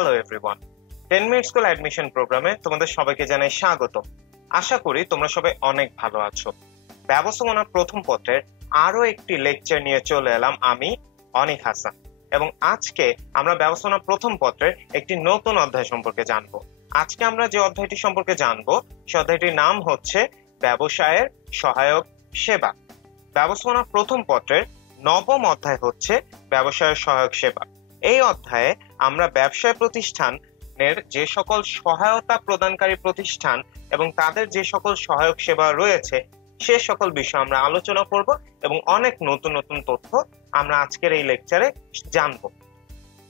Hello everyone, 10 minute school admission প্রোগ্রামে তোমাদের সবাইকে জানাই স্বাগত। আশা করি তোমরা সবাই অনেক ভালো আছো। ব্যবস্থাপনা প্রথম পত্রের আরো একটি লেকচার নিয়ে চলে এলাম আমি অনিক হাসান, এবং আজকে আমরা ব্যবস্থাপনা প্রথম পত্রের একটি নতুন অধ্যায় সম্পর্কে জানবো। আজকে আমরা যে অধ্যায়টি সম্পর্কে জানবো সে অধ্যায়টির নাম হচ্ছে ব্যবসায়ের সহায়ক সেবা। ব্যবস্থাপনা প্রথম পত্রের নবম অধ্যায় হচ্ছে ব্যবসায়ের সহায়ক সেবা। এই অধ্যায়ে আমরা ব্যবসায় প্রতিষ্ঠানের যে সকল সহায়তা প্রদানকারী প্রতিষ্ঠান এবং তাদের যে সকল সহায়ক সেবা রয়েছে সে সকল বিষয় আমরা আলোচনা করব এবং অনেক নতুন নতুন তথ্য আমরা আজকের এই লেকচারে জানব।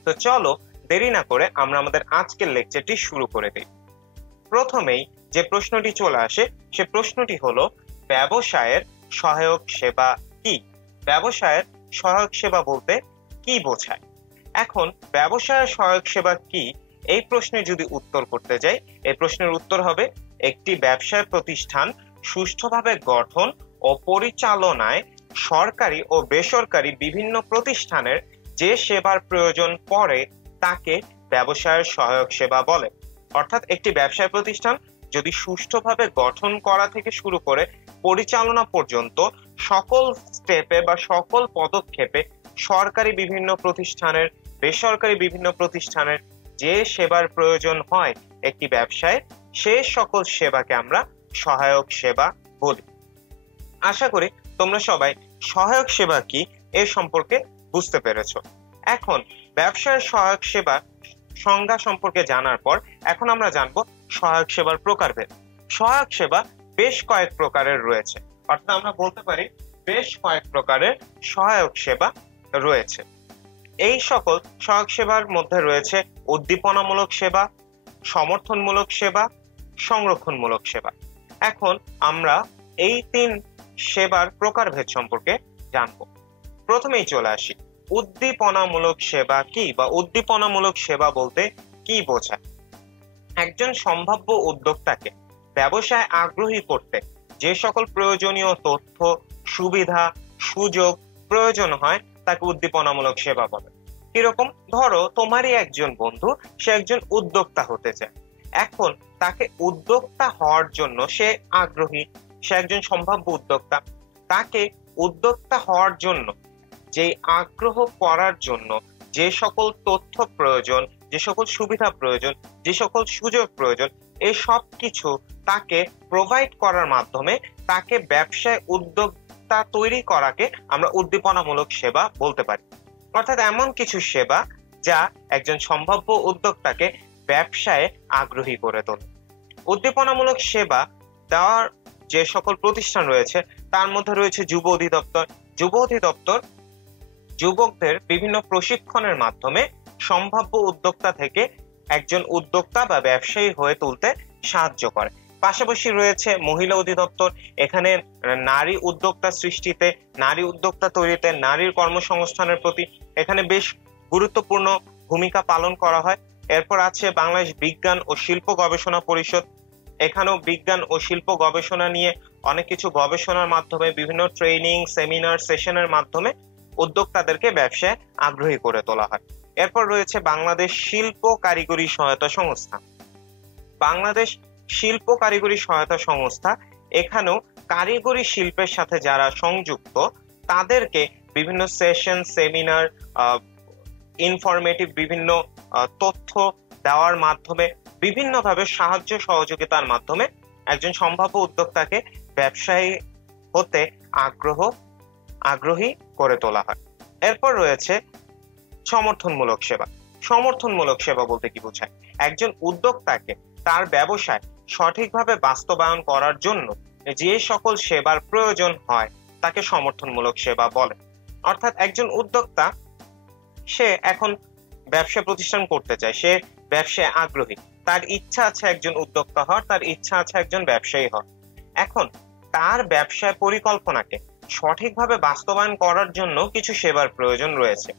তো চলো দেরি না করে আমরা আমাদের আজকের লেকচারটি শুরু করে দিই। প্রথমেই যে প্রশ্নটি চলে আসে সে প্রশ্নটি হলো, ব্যবসায়ের সহায়ক সেবা কি? ব্যবসায়ের সহায়ক সেবা বলতে কি বোঝায়? এখন ব্যবসায়ের সহায়ক সেবা কি এই প্রশ্নে যদি উত্তর করতে যাই, এই প্রশ্নের উত্তর হবে একটি ব্যবসায় প্রতিষ্ঠান সুষ্ঠুভাবে গঠন ও পরিচালনায় সরকারি ও বেসরকারি বিভিন্ন প্রতিষ্ঠানের যে সেবার প্রয়োজন পড়ে তাকে ব্যবসায়ের সহায়ক সেবা বলে। অর্থাৎ একটি ব্যবসায় প্রতিষ্ঠান যদি সুষ্ঠুভাবে গঠন করা থেকে শুরু করে পরিচালনা পর্যন্ত সকল স্টেপে বা সকল পদক্ষেপে সরকারি বিভিন্ন প্রতিষ্ঠানের বেসরকারি বিভিন্ন প্রতিষ্ঠানের যে সেবার প্রয়োজন হয় একটি ব্যবসায়, সে সকল সেবাকে আমরা সহায়ক সেবা বলি। আশা করি তোমরা সবাই সহায়ক সেবা কি এ সম্পর্কে বুঝতে পেরেছো। এখন ব্যবসায়ের সহায়ক সেবা সংজ্ঞা সম্পর্কে জানার পর এখন আমরা জানবো সহায়ক সেবার প্রকারভেদ। সহায়ক সেবা বেশ কয়েক প্রকারের রয়েছে, অর্থাৎ আমরা বলতে পারি বেশ কয়েক প্রকারের সহায়ক সেবা রয়েছে। এই সকল সহায়ক সেবার মধ্যে রয়েছে উদ্দীপনামূলক সেবা, সমর্থনমূলক সেবা, সংরক্ষণমূলক সেবা। এখন আমরা এই তিন সেবার প্রকারভেদ সম্পর্কে জানব। প্রথমেই চলে আসি, উদ্দীপনামূলক সেবা কি বা উদ্দীপনামূলক সেবা বলতে কি বোঝায়? একজন সম্ভাব্য উদ্যোক্তাকে ব্যবসায় আগ্রহী করতে যে সকল প্রয়োজনীয় তথ্য, সুবিধা, সুযোগ প্রয়োজন হয় তাকে উদ্দীপনামূলক সেবা বলে। কিরকম? ধরো তোমারই একজন বন্ধু, সে একজন উদ্যোক্তা হতে চায়। এখন তাকে উদ্যোক্তা হওয়ার জন্য সে আগ্রহী, সে একজন সম্ভাব্য উদ্যোক্তা। তাকে উদ্যোক্তা হওয়ার জন্য যে আগ্রহ করার জন্য যে সকল তথ্য প্রয়োজন, যে সকল সুবিধা প্রয়োজন, যে সকল সুযোগ প্রয়োজন, এই সব কিছু তাকে প্রোভাইড করার মাধ্যমে তাকে ব্যবসায় উদ্যোক্তা তৈরি করাকে আমরা উদ্দীপনামূলক সেবা বলতে পারি। অর্থাৎ এমন কিছু সেবা যা একজন সম্ভাব্য উদ্যোক্তাকে ব্যবসায় আগ্রহী করে তোলে। উদ্দীপনামূলক সেবা দেওয়ার যে সকল প্রতিষ্ঠান রয়েছে তার মধ্যে রয়েছে যুব অধিদপ্তর। যুব অধিদপ্তর যুবকদের বিভিন্ন প্রশিক্ষণের মাধ্যমে সম্ভাব্য উদ্যোক্তা থেকে একজন উদ্যোক্তা বা ব্যবসায়ী হয়ে তুলতে সাহায্য করে। পাশাপাশি রয়েছে মহিলা অধিদপ্তর। এখানে নারী উদ্যোক্তা সৃষ্টিতে, নারী উদ্যোক্তা তৈরিতে, নারীর কর্মসংস্থানের প্রতি এখানে বেশ গুরুত্বপূর্ণ ভূমিকা পালন করা হয়। এরপর আছে বাংলাদেশ বিজ্ঞান ও শিল্প গবেষণা পরিষদ। এখানেও বিজ্ঞান ও শিল্প গবেষণা নিয়ে অনেক কিছু গবেষণার মাধ্যমে বিভিন্ন ট্রেনিং, সেমিনার, সেশনের মাধ্যমে উদ্যোক্তাদেরকে ব্যবসায় আগ্রহী করে তোলা হয়। এরপর রয়েছে বাংলাদেশ শিল্প কারিগরি সহায়তা সংস্থা। বাংলাদেশ শিল্প কারিগরি সহায়তা সংস্থা এখানেও কারিগরি শিল্পের সাথে যারা সংযুক্ত তাদেরকে বিভিন্ন সেশন, সেমিনার, ইনফরমেটিভ বিভিন্ন তথ্য দেওয়ার মাধ্যমে বিভিন্নভাবে সাহায্য সহযোগিতার মাধ্যমে একজন সম্ভাব্য উদ্যোক্তাকে ব্যবসায়ী হতে আগ্রহী করে তোলা হয়। এরপর রয়েছে সমর্থনমূলক সেবা। সমর্থনমূলক সেবা বলতে কি বোঝায়? একজন উদ্যোক্তাকে তার ব্যবসায় সঠিকভাবে বাস্তবায়ন করার জন্য যে সকল সেবার প্রয়োজন হয় তাকে সমর্থনমূলক সেবা বলে। অর্থাৎ একজন উদ্যোক্তা সে এখন ব্যবসা প্রতিষ্ঠান করতে চায়, সে ব্যবসায় আগ্রহী, তার ইচ্ছা আছে একজন উদ্যোক্তা হওয়ার, তার ইচ্ছা আছে একজন ব্যবসায়ী হওয়ার। এখন তার ব্যবসায় পরিকল্পনাকে সঠিকভাবে বাস্তবায়ন করার জন্য কিছু সেবার প্রয়োজন রয়েছে।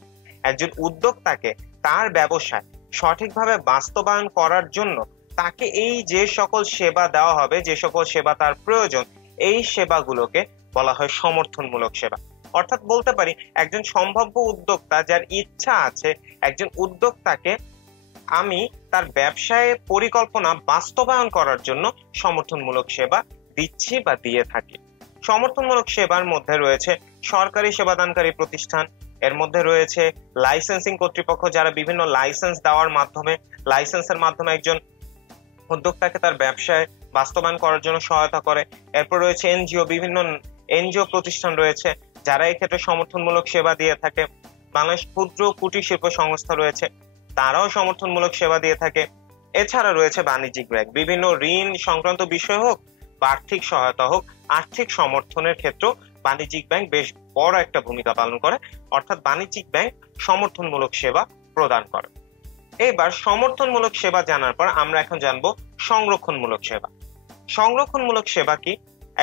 একজন উদ্যোক্তাকে তার ব্যবসায় সঠিকভাবে বাস্তবায়ন করার জন্য তাকে এই যে সকল সেবা দেওয়া হবে, যে সকল সেবা তার প্রয়োজন, এই সেবাগুলোকে বলা হয় সমর্থনমূলক সেবা। অর্থাৎ বলতে পারি একজন সম্ভাব্য উদ্যোক্তা যার ইচ্ছা আছে একজন উদ্যোক্তাকে আমি তার ব্যবসায় পরিকল্পনা বাস্তবায়ন করার জন্য সমর্থনমূলক সেবা দিচ্ছি বা দিয়ে থাকি। সমর্থনমূলক সেবার মধ্যে রয়েছে সরকারি সেবাদানকারী প্রতিষ্ঠান, এর মধ্যে রয়েছে লাইসেন্সিং কর্তৃপক্ষ যারা বিভিন্ন লাইসেন্স দেওয়ার মাধ্যমে, লাইসেন্সের মাধ্যমে একজন উদ্যোক্তাকে তার ব্যবসায় বাস্তবায়ন করার জন্য সহায়তা করে। এরপর রয়েছে এনজিও, বিভিন্ন এনজিও প্রতিষ্ঠান রয়েছে যারা এই ক্ষেত্রে সমর্থনমূলক সেবা দিয়ে থাকে। বাংলাদেশ ক্ষুদ্র কুটির শিল্প সংস্থা রয়েছে, তারাও সমর্থনমূলক সেবা দিয়ে থাকে। এছাড়া রয়েছে বাণিজ্যিক ব্যাংক, বিভিন্ন ঋণ সংক্রান্ত বিষয় হোক বা আর্থিক সহায়তা হোক, আর্থিক সমর্থনের ক্ষেত্রেও বাণিজ্যিক ব্যাংক বেশ বড় একটা ভূমিকা পালন করে, অর্থাৎ বাণিজ্যিক ব্যাংক সমর্থনমূলক সেবা প্রদান করে। এবার সমর্থনমূলক সেবা জানার পর আমরা এখন জানবো সংরক্ষণমূলক সেবা। সংরক্ষণমূলক সেবা কি?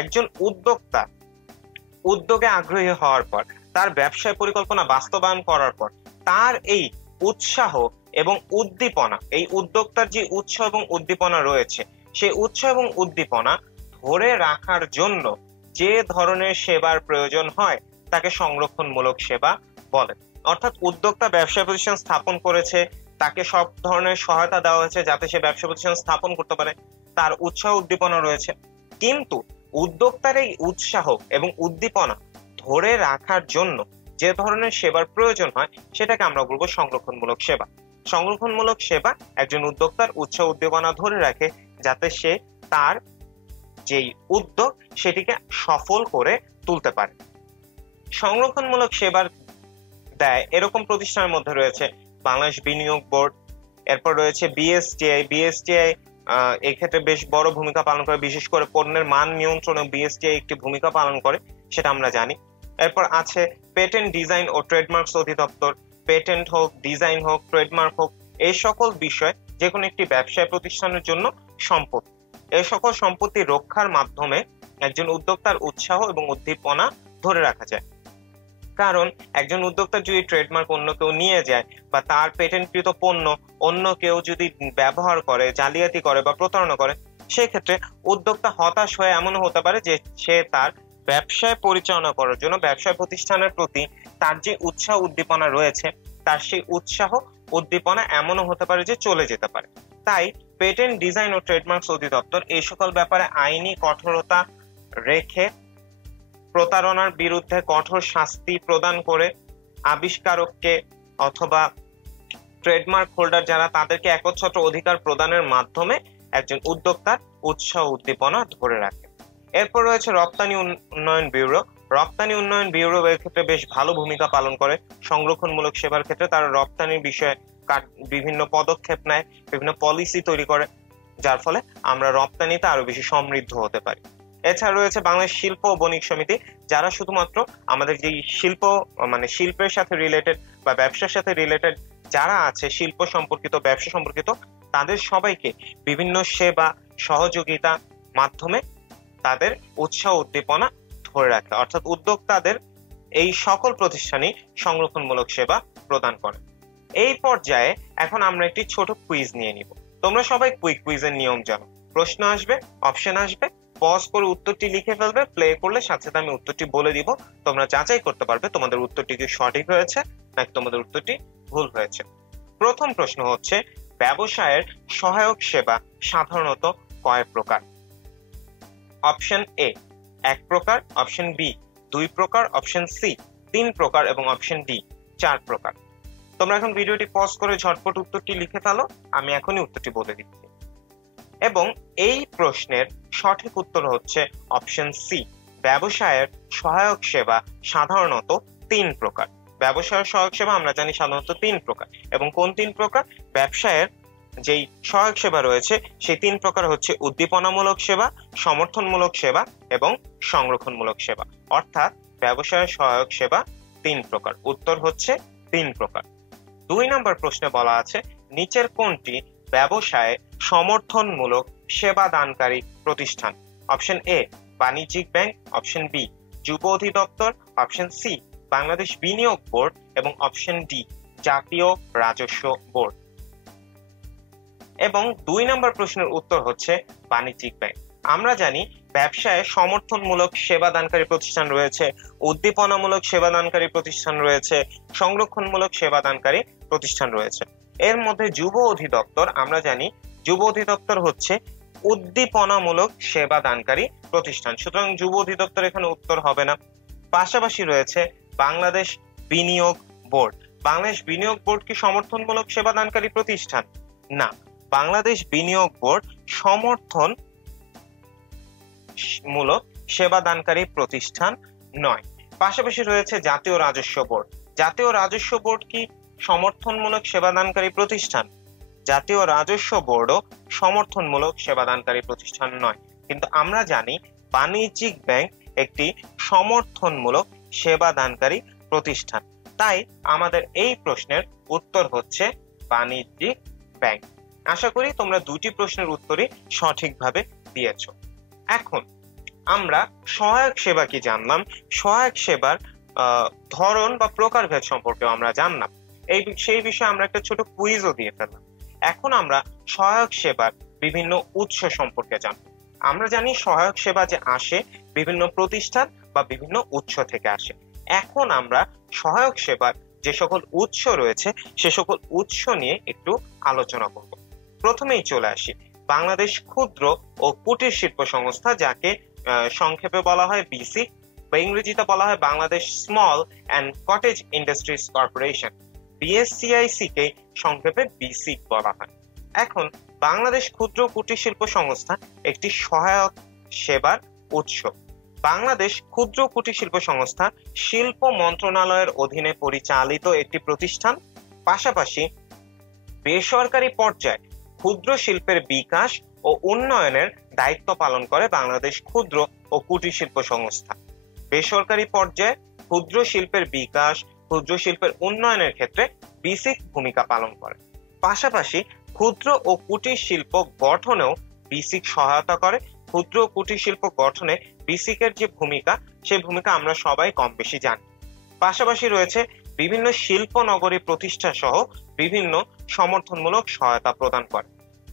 একজন উদ্যোক্তা উদ্যোগে আগ্রহী হওয়ার পর, তার ব্যবসায় পরিকল্পনা বাস্তবায়ন করার পর, তার এই উৎসাহ এবং উদ্দীপনা, এই উদ্যোক্তার যে উৎসাহ এবং উদ্দীপনা রয়েছে, সেই উৎসাহ এবং উদ্দীপনা ধরে রাখার জন্য যে ধরনের সেবার প্রয়োজন হয় তাকে সংরক্ষণমূলক সেবা বলে। অর্থাৎ উদ্যোক্তা ব্যবসা প্রতিষ্ঠান স্থাপন করেছে, তাকে সব ধরনের সহায়তা দেওয়া হয়েছে যাতে সে ব্যবসা প্রতিষ্ঠান স্থাপন করতে পারে, তার উৎসাহ উদ্দীপনা রয়েছে, কিন্তু উদ্যোক্তার এই উৎসাহ এবং উদ্দীপনা ধরে রাখার জন্য যে ধরনের সেবার প্রয়োজন হয় সেটাকে আমরা বলবো সংরক্ষণমূলক সেবা। সংরক্ষণমূলক সেবা একজন উদ্যোক্তার উৎসাহ উদ্দীপনা ধরে রাখে যাতে সে তার যেই উদ্যোগ সেটিকে সফল করে তুলতে পারে। সংরক্ষণমূলক সেবার দেয় এরকম প্রতিষ্ঠানের মধ্যে রয়েছে বাংলাদেশ বিনিয়োগ বোর্ড, এরপর রয়েছে বিএসটিআই। বিএসটিআই এক্ষেত্রে বেশ বড় ভূমিকা পালন করে, বিশেষ করে পণ্যের মান নিয়ন্ত্রণে বিএসটিআই একটি ভূমিকা পালন করে, সেটা আমরা জানি। এরপর আছে পেটেন্ট ডিজাইন ও ট্রেডমার্কস অধিদপ্তর। পেটেন্ট হোক, ডিজাইন হোক, ট্রেডমার্ক হোক, এই সকল বিষয় যে কোনো একটি ব্যবসায় প্রতিষ্ঠানের জন্য সম্পত্তি। এই সকল সম্পত্তি রক্ষার মাধ্যমে একজন উদ্যোক্তার উৎসাহ এবং উদ্দীপনা ধরে রাখা যায়। কারণ একজন উদ্যোক্তা যদি ট্রেডমার্ক অন্য কেউ নিয়ে যায় বা তার পেটেন্টকৃত পণ্য অন্য কেউ যদি ব্যবহার করে, জালিয়াতি করে বা প্রতারণা করে, সেক্ষেত্রে উদ্যোক্তা হতাশ হয়ে এমনও হতে পারে যে সে তার ব্যবসায় পরিচালনা করার জন্য ব্যবসায় প্রতিষ্ঠানের প্রতি তার যে উৎসাহ উদ্দীপনা রয়েছে, তার সেই উৎসাহ উদ্দীপনা এমনও হতে পারে যে চলে যেতে পারে। তাই পেটেন্ট ডিজাইন ও ট্রেডমার্কস অধিদপ্তর এই সকল ব্যাপারে আইনি কঠোরতা রেখে প্রতারণার বিরুদ্ধে কঠোর শাস্তি প্রদান করে আবিষ্কারককে অথবা ট্রেডমার্ক হোল্ডার যারা, তাদেরকে একচ্ছত্র অধিকার প্রদানের মাধ্যমে একজন উদ্যোক্তার উৎসাহ উদ্দীপনা ধরে রাখে। এরপর রয়েছে রপ্তানি উন্নয়ন ব্যুরো। রপ্তানি উন্নয়ন ব্যুরো এর ক্ষেত্রে বেশ ভালো ভূমিকা পালন করে সংরক্ষণমূলক সেবার ক্ষেত্রে। তারা রপ্তানির বিষয়ে বিভিন্ন পদক্ষেপ নেয়, বিভিন্ন পলিসি তৈরি করে, যার ফলে আমরা রপ্তানিতে আরো বেশি সমৃদ্ধ হতে পারি। এছাড়া রয়েছে বাংলাদেশ শিল্প ও বণিক সমিতি, যারা শুধুমাত্র আমাদের যে শিল্প মানে শিল্পের সাথে রিলেটেড বা ব্যবসার সাথে রিলেটেড যারা আছে, শিল্প সম্পর্কিত, ব্যবসা সম্পর্কিত, তাদের সবাইকে বিভিন্ন সেবা সহযোগিতা মাধ্যমে তাদের উৎসাহ উদ্দীপনা ধরে রাখে। অর্থাৎ উদ্যোক্তাদের এই সকল প্রতিষ্ঠানই সংরক্ষণমূলক সেবা প্রদান করে। এই পর্যায়ে এখন আমরা একটি ছোট কুইজ নিয়ে নিব। তোমরা সবাই কুইজের নিয়ম জানো। প্রশ্ন আসবে, অপশন আসবে, পজ করে উত্তরটি লিখে ফেলবে, প্লে করলে সাথে সাথে আমি উত্তরটি বলে দিব। তোমরা যাচাই করতে পারবে তোমাদের উত্তরটি কি সঠিক হয়েছে নাকি তোমাদের উত্তরটি ভুল হয়েছে। প্রথম প্রশ্ন হচ্ছে, ব্যবসায়ের সহায়ক সেবা সাধারণত কয় প্রকার? অপশন এ 1 প্রকার, অপশন বি 2 প্রকার, অপশন সি 3 প্রকার এবং অপশন ডি 4 প্রকার। তোমরা এখন ভিডিওটি পজ করে ঝটপট উত্তরটি লিখে ফেলো, আমি এখনই উত্তরটি বলে দিচ্ছি। এবং এই প্রশ্নের সঠিক উত্তর হচ্ছে অপশন সি, ব্যবসায়ের সহায়ক সেবা সাধারণত 3 প্রকার। ব্যবসায়ের সহায়ক সেবা আমরা জানি সাধারণত 3 প্রকার। এবং কোন 3 প্রকার? ব্যবসায়ের যেই সহায়ক সেবা রয়েছে সেই 3 প্রকার হচ্ছে উদ্দীপনামূলক সেবা, সমর্থনমূলক সেবা এবং সংরক্ষণমূলক সেবা। অর্থাৎ ব্যবসায়ের সহায়ক সেবা 3 প্রকার। উত্তর হচ্ছে 3 প্রকার। 2 নম্বর প্রশ্নে বলা আছে, নিচের কোনটি ব্যবসায় সমর্থনমূলক সেবা দানকারী প্রতিষ্ঠান? অপশন এ বাণিজ্যিক ব্যাংক, অপশন বি যুব অধিদপ্তর, অপশন সি বাংলাদেশ বিনিয়োগ বোর্ড এবং অপশন ডি জাতীয় রাজস্ব বোর্ড। এবং 2 নম্বর প্রশ্নের উত্তর হচ্ছে বাণিজ্যিক ব্যাংক। আমরা জানি ব্যবসায় সমর্থনমূলক সেবা দানকারী প্রতিষ্ঠান রয়েছে, উদ্দীপনামূলক সেবা দানকারী প্রতিষ্ঠান রয়েছে, সংরক্ষণমূলক সেবা দানকারী প্রতিষ্ঠান রয়েছে। এর মধ্যে যুব অধিদপ্তর, আমরা জানি যুব অধিদপ্তর হচ্ছে উদ্দীপনামূলক সেবা দানকারী প্রতিষ্ঠান, সুতরাং যুব অধিদপ্তর এখানে উত্তর হবে না। পাশাপাশি রয়েছে বাংলাদেশ বিনিয়োগ বোর্ড। বাংলাদেশ বিনিয়োগ বোর্ড কি সমর্থনমূলক সেবা দানকারী প্রতিষ্ঠান? না, বাংলাদেশ বিনিয়োগ বোর্ড সমর্থনমূলক সেবা দানকারী প্রতিষ্ঠান নয়। পাশাপাশি রয়েছে জাতীয় রাজস্ব বোর্ড। জাতীয় রাজস্ব বোর্ড কি সমর্থনমূলক সেবা দানকারী প্রতিষ্ঠান? জাতীয় রাজস্ব বোর্ডও সমর্থনমূলক সেবা দানকারী প্রতিষ্ঠান নয়। কিন্তু আমরা জানি বাণিজ্যিক ব্যাংক একটি সমর্থনমূলক সেবা দানকারী প্রতিষ্ঠান, তাই আমাদের এই প্রশ্নের উত্তর হচ্ছে বাণিজ্যিক ব্যাংক। আশা করি তোমরা দুটি প্রশ্নের উত্তরই সঠিকভাবে দিয়েছো। এখন আমরা সহায়ক সেবা কি জানলাম, সহায়ক সেবার ধরন বা প্রকারভেদ সম্পর্কেও আমরা জানলাম। সেই বিষয়ে আমরা একটা ছোট কুইজও দিয়ে ফেললাম। এখন আমরা সহায়ক সেবার বিভিন্ন উৎস সম্পর্কে জানব। আমরা জানি সহায়ক সেবা যে আসে বিভিন্ন প্রতিষ্ঠান বা বিভিন্ন উৎস থেকে আসে। এখন আমরা সহায়ক সেবার যে সকল উৎস রয়েছে সে সকল উৎস নিয়ে একটু আলোচনা করব। প্রথমেই চলে আসি বাংলাদেশ ক্ষুদ্র ও কুটির শিল্প সংস্থা, যাকে সংক্ষেপে বলা হয় বিসিক বা ইংরেজিতে বলা হয় Bangladesh small and cottage industries corporation. BSCIC কে সংক্ষেপে বিসিক বলা হয়। এখন বাংলাদেশ ক্ষুদ্র কুটির শিল্প সংস্থা একটি সহায়ক সেবার উৎস। বাংলাদেশ ক্ষুদ্র কুটির শিল্প সংস্থা শিল্প মন্ত্রণালয়ের অধীনে পরিচালিত একটি প্রতিষ্ঠান। পাশাপাশি বেসরকারি পর্যায়ে ক্ষুদ্র শিল্পের বিকাশ ও উন্নয়নের দায়িত্ব পালন করে বাংলাদেশ ক্ষুদ্র ও কুটির শিল্প সংস্থা। বেসরকারি পর্যায়ে ক্ষুদ্র শিল্পের বিকাশ, ক্ষুদ্র শিল্পের উন্নয়নের ক্ষেত্রে বিসিক ভূমিকা পালন করে। পাশাপাশি ক্ষুদ্র ও কুটির শিল্প গঠনেও বিসিক সহায়তা করে। ক্ষুদ্র ও কুটির শিল্প গঠনে বিসিকের যে ভূমিকা, সেই ভূমিকা আমরা সবাই কম বেশি জানি। পাশাপাশি রয়েছে বিভিন্ন শিল্প নগরী প্রতিষ্ঠা সহ বিভিন্ন সমর্থনমূলক সহায়তা প্রদান করে।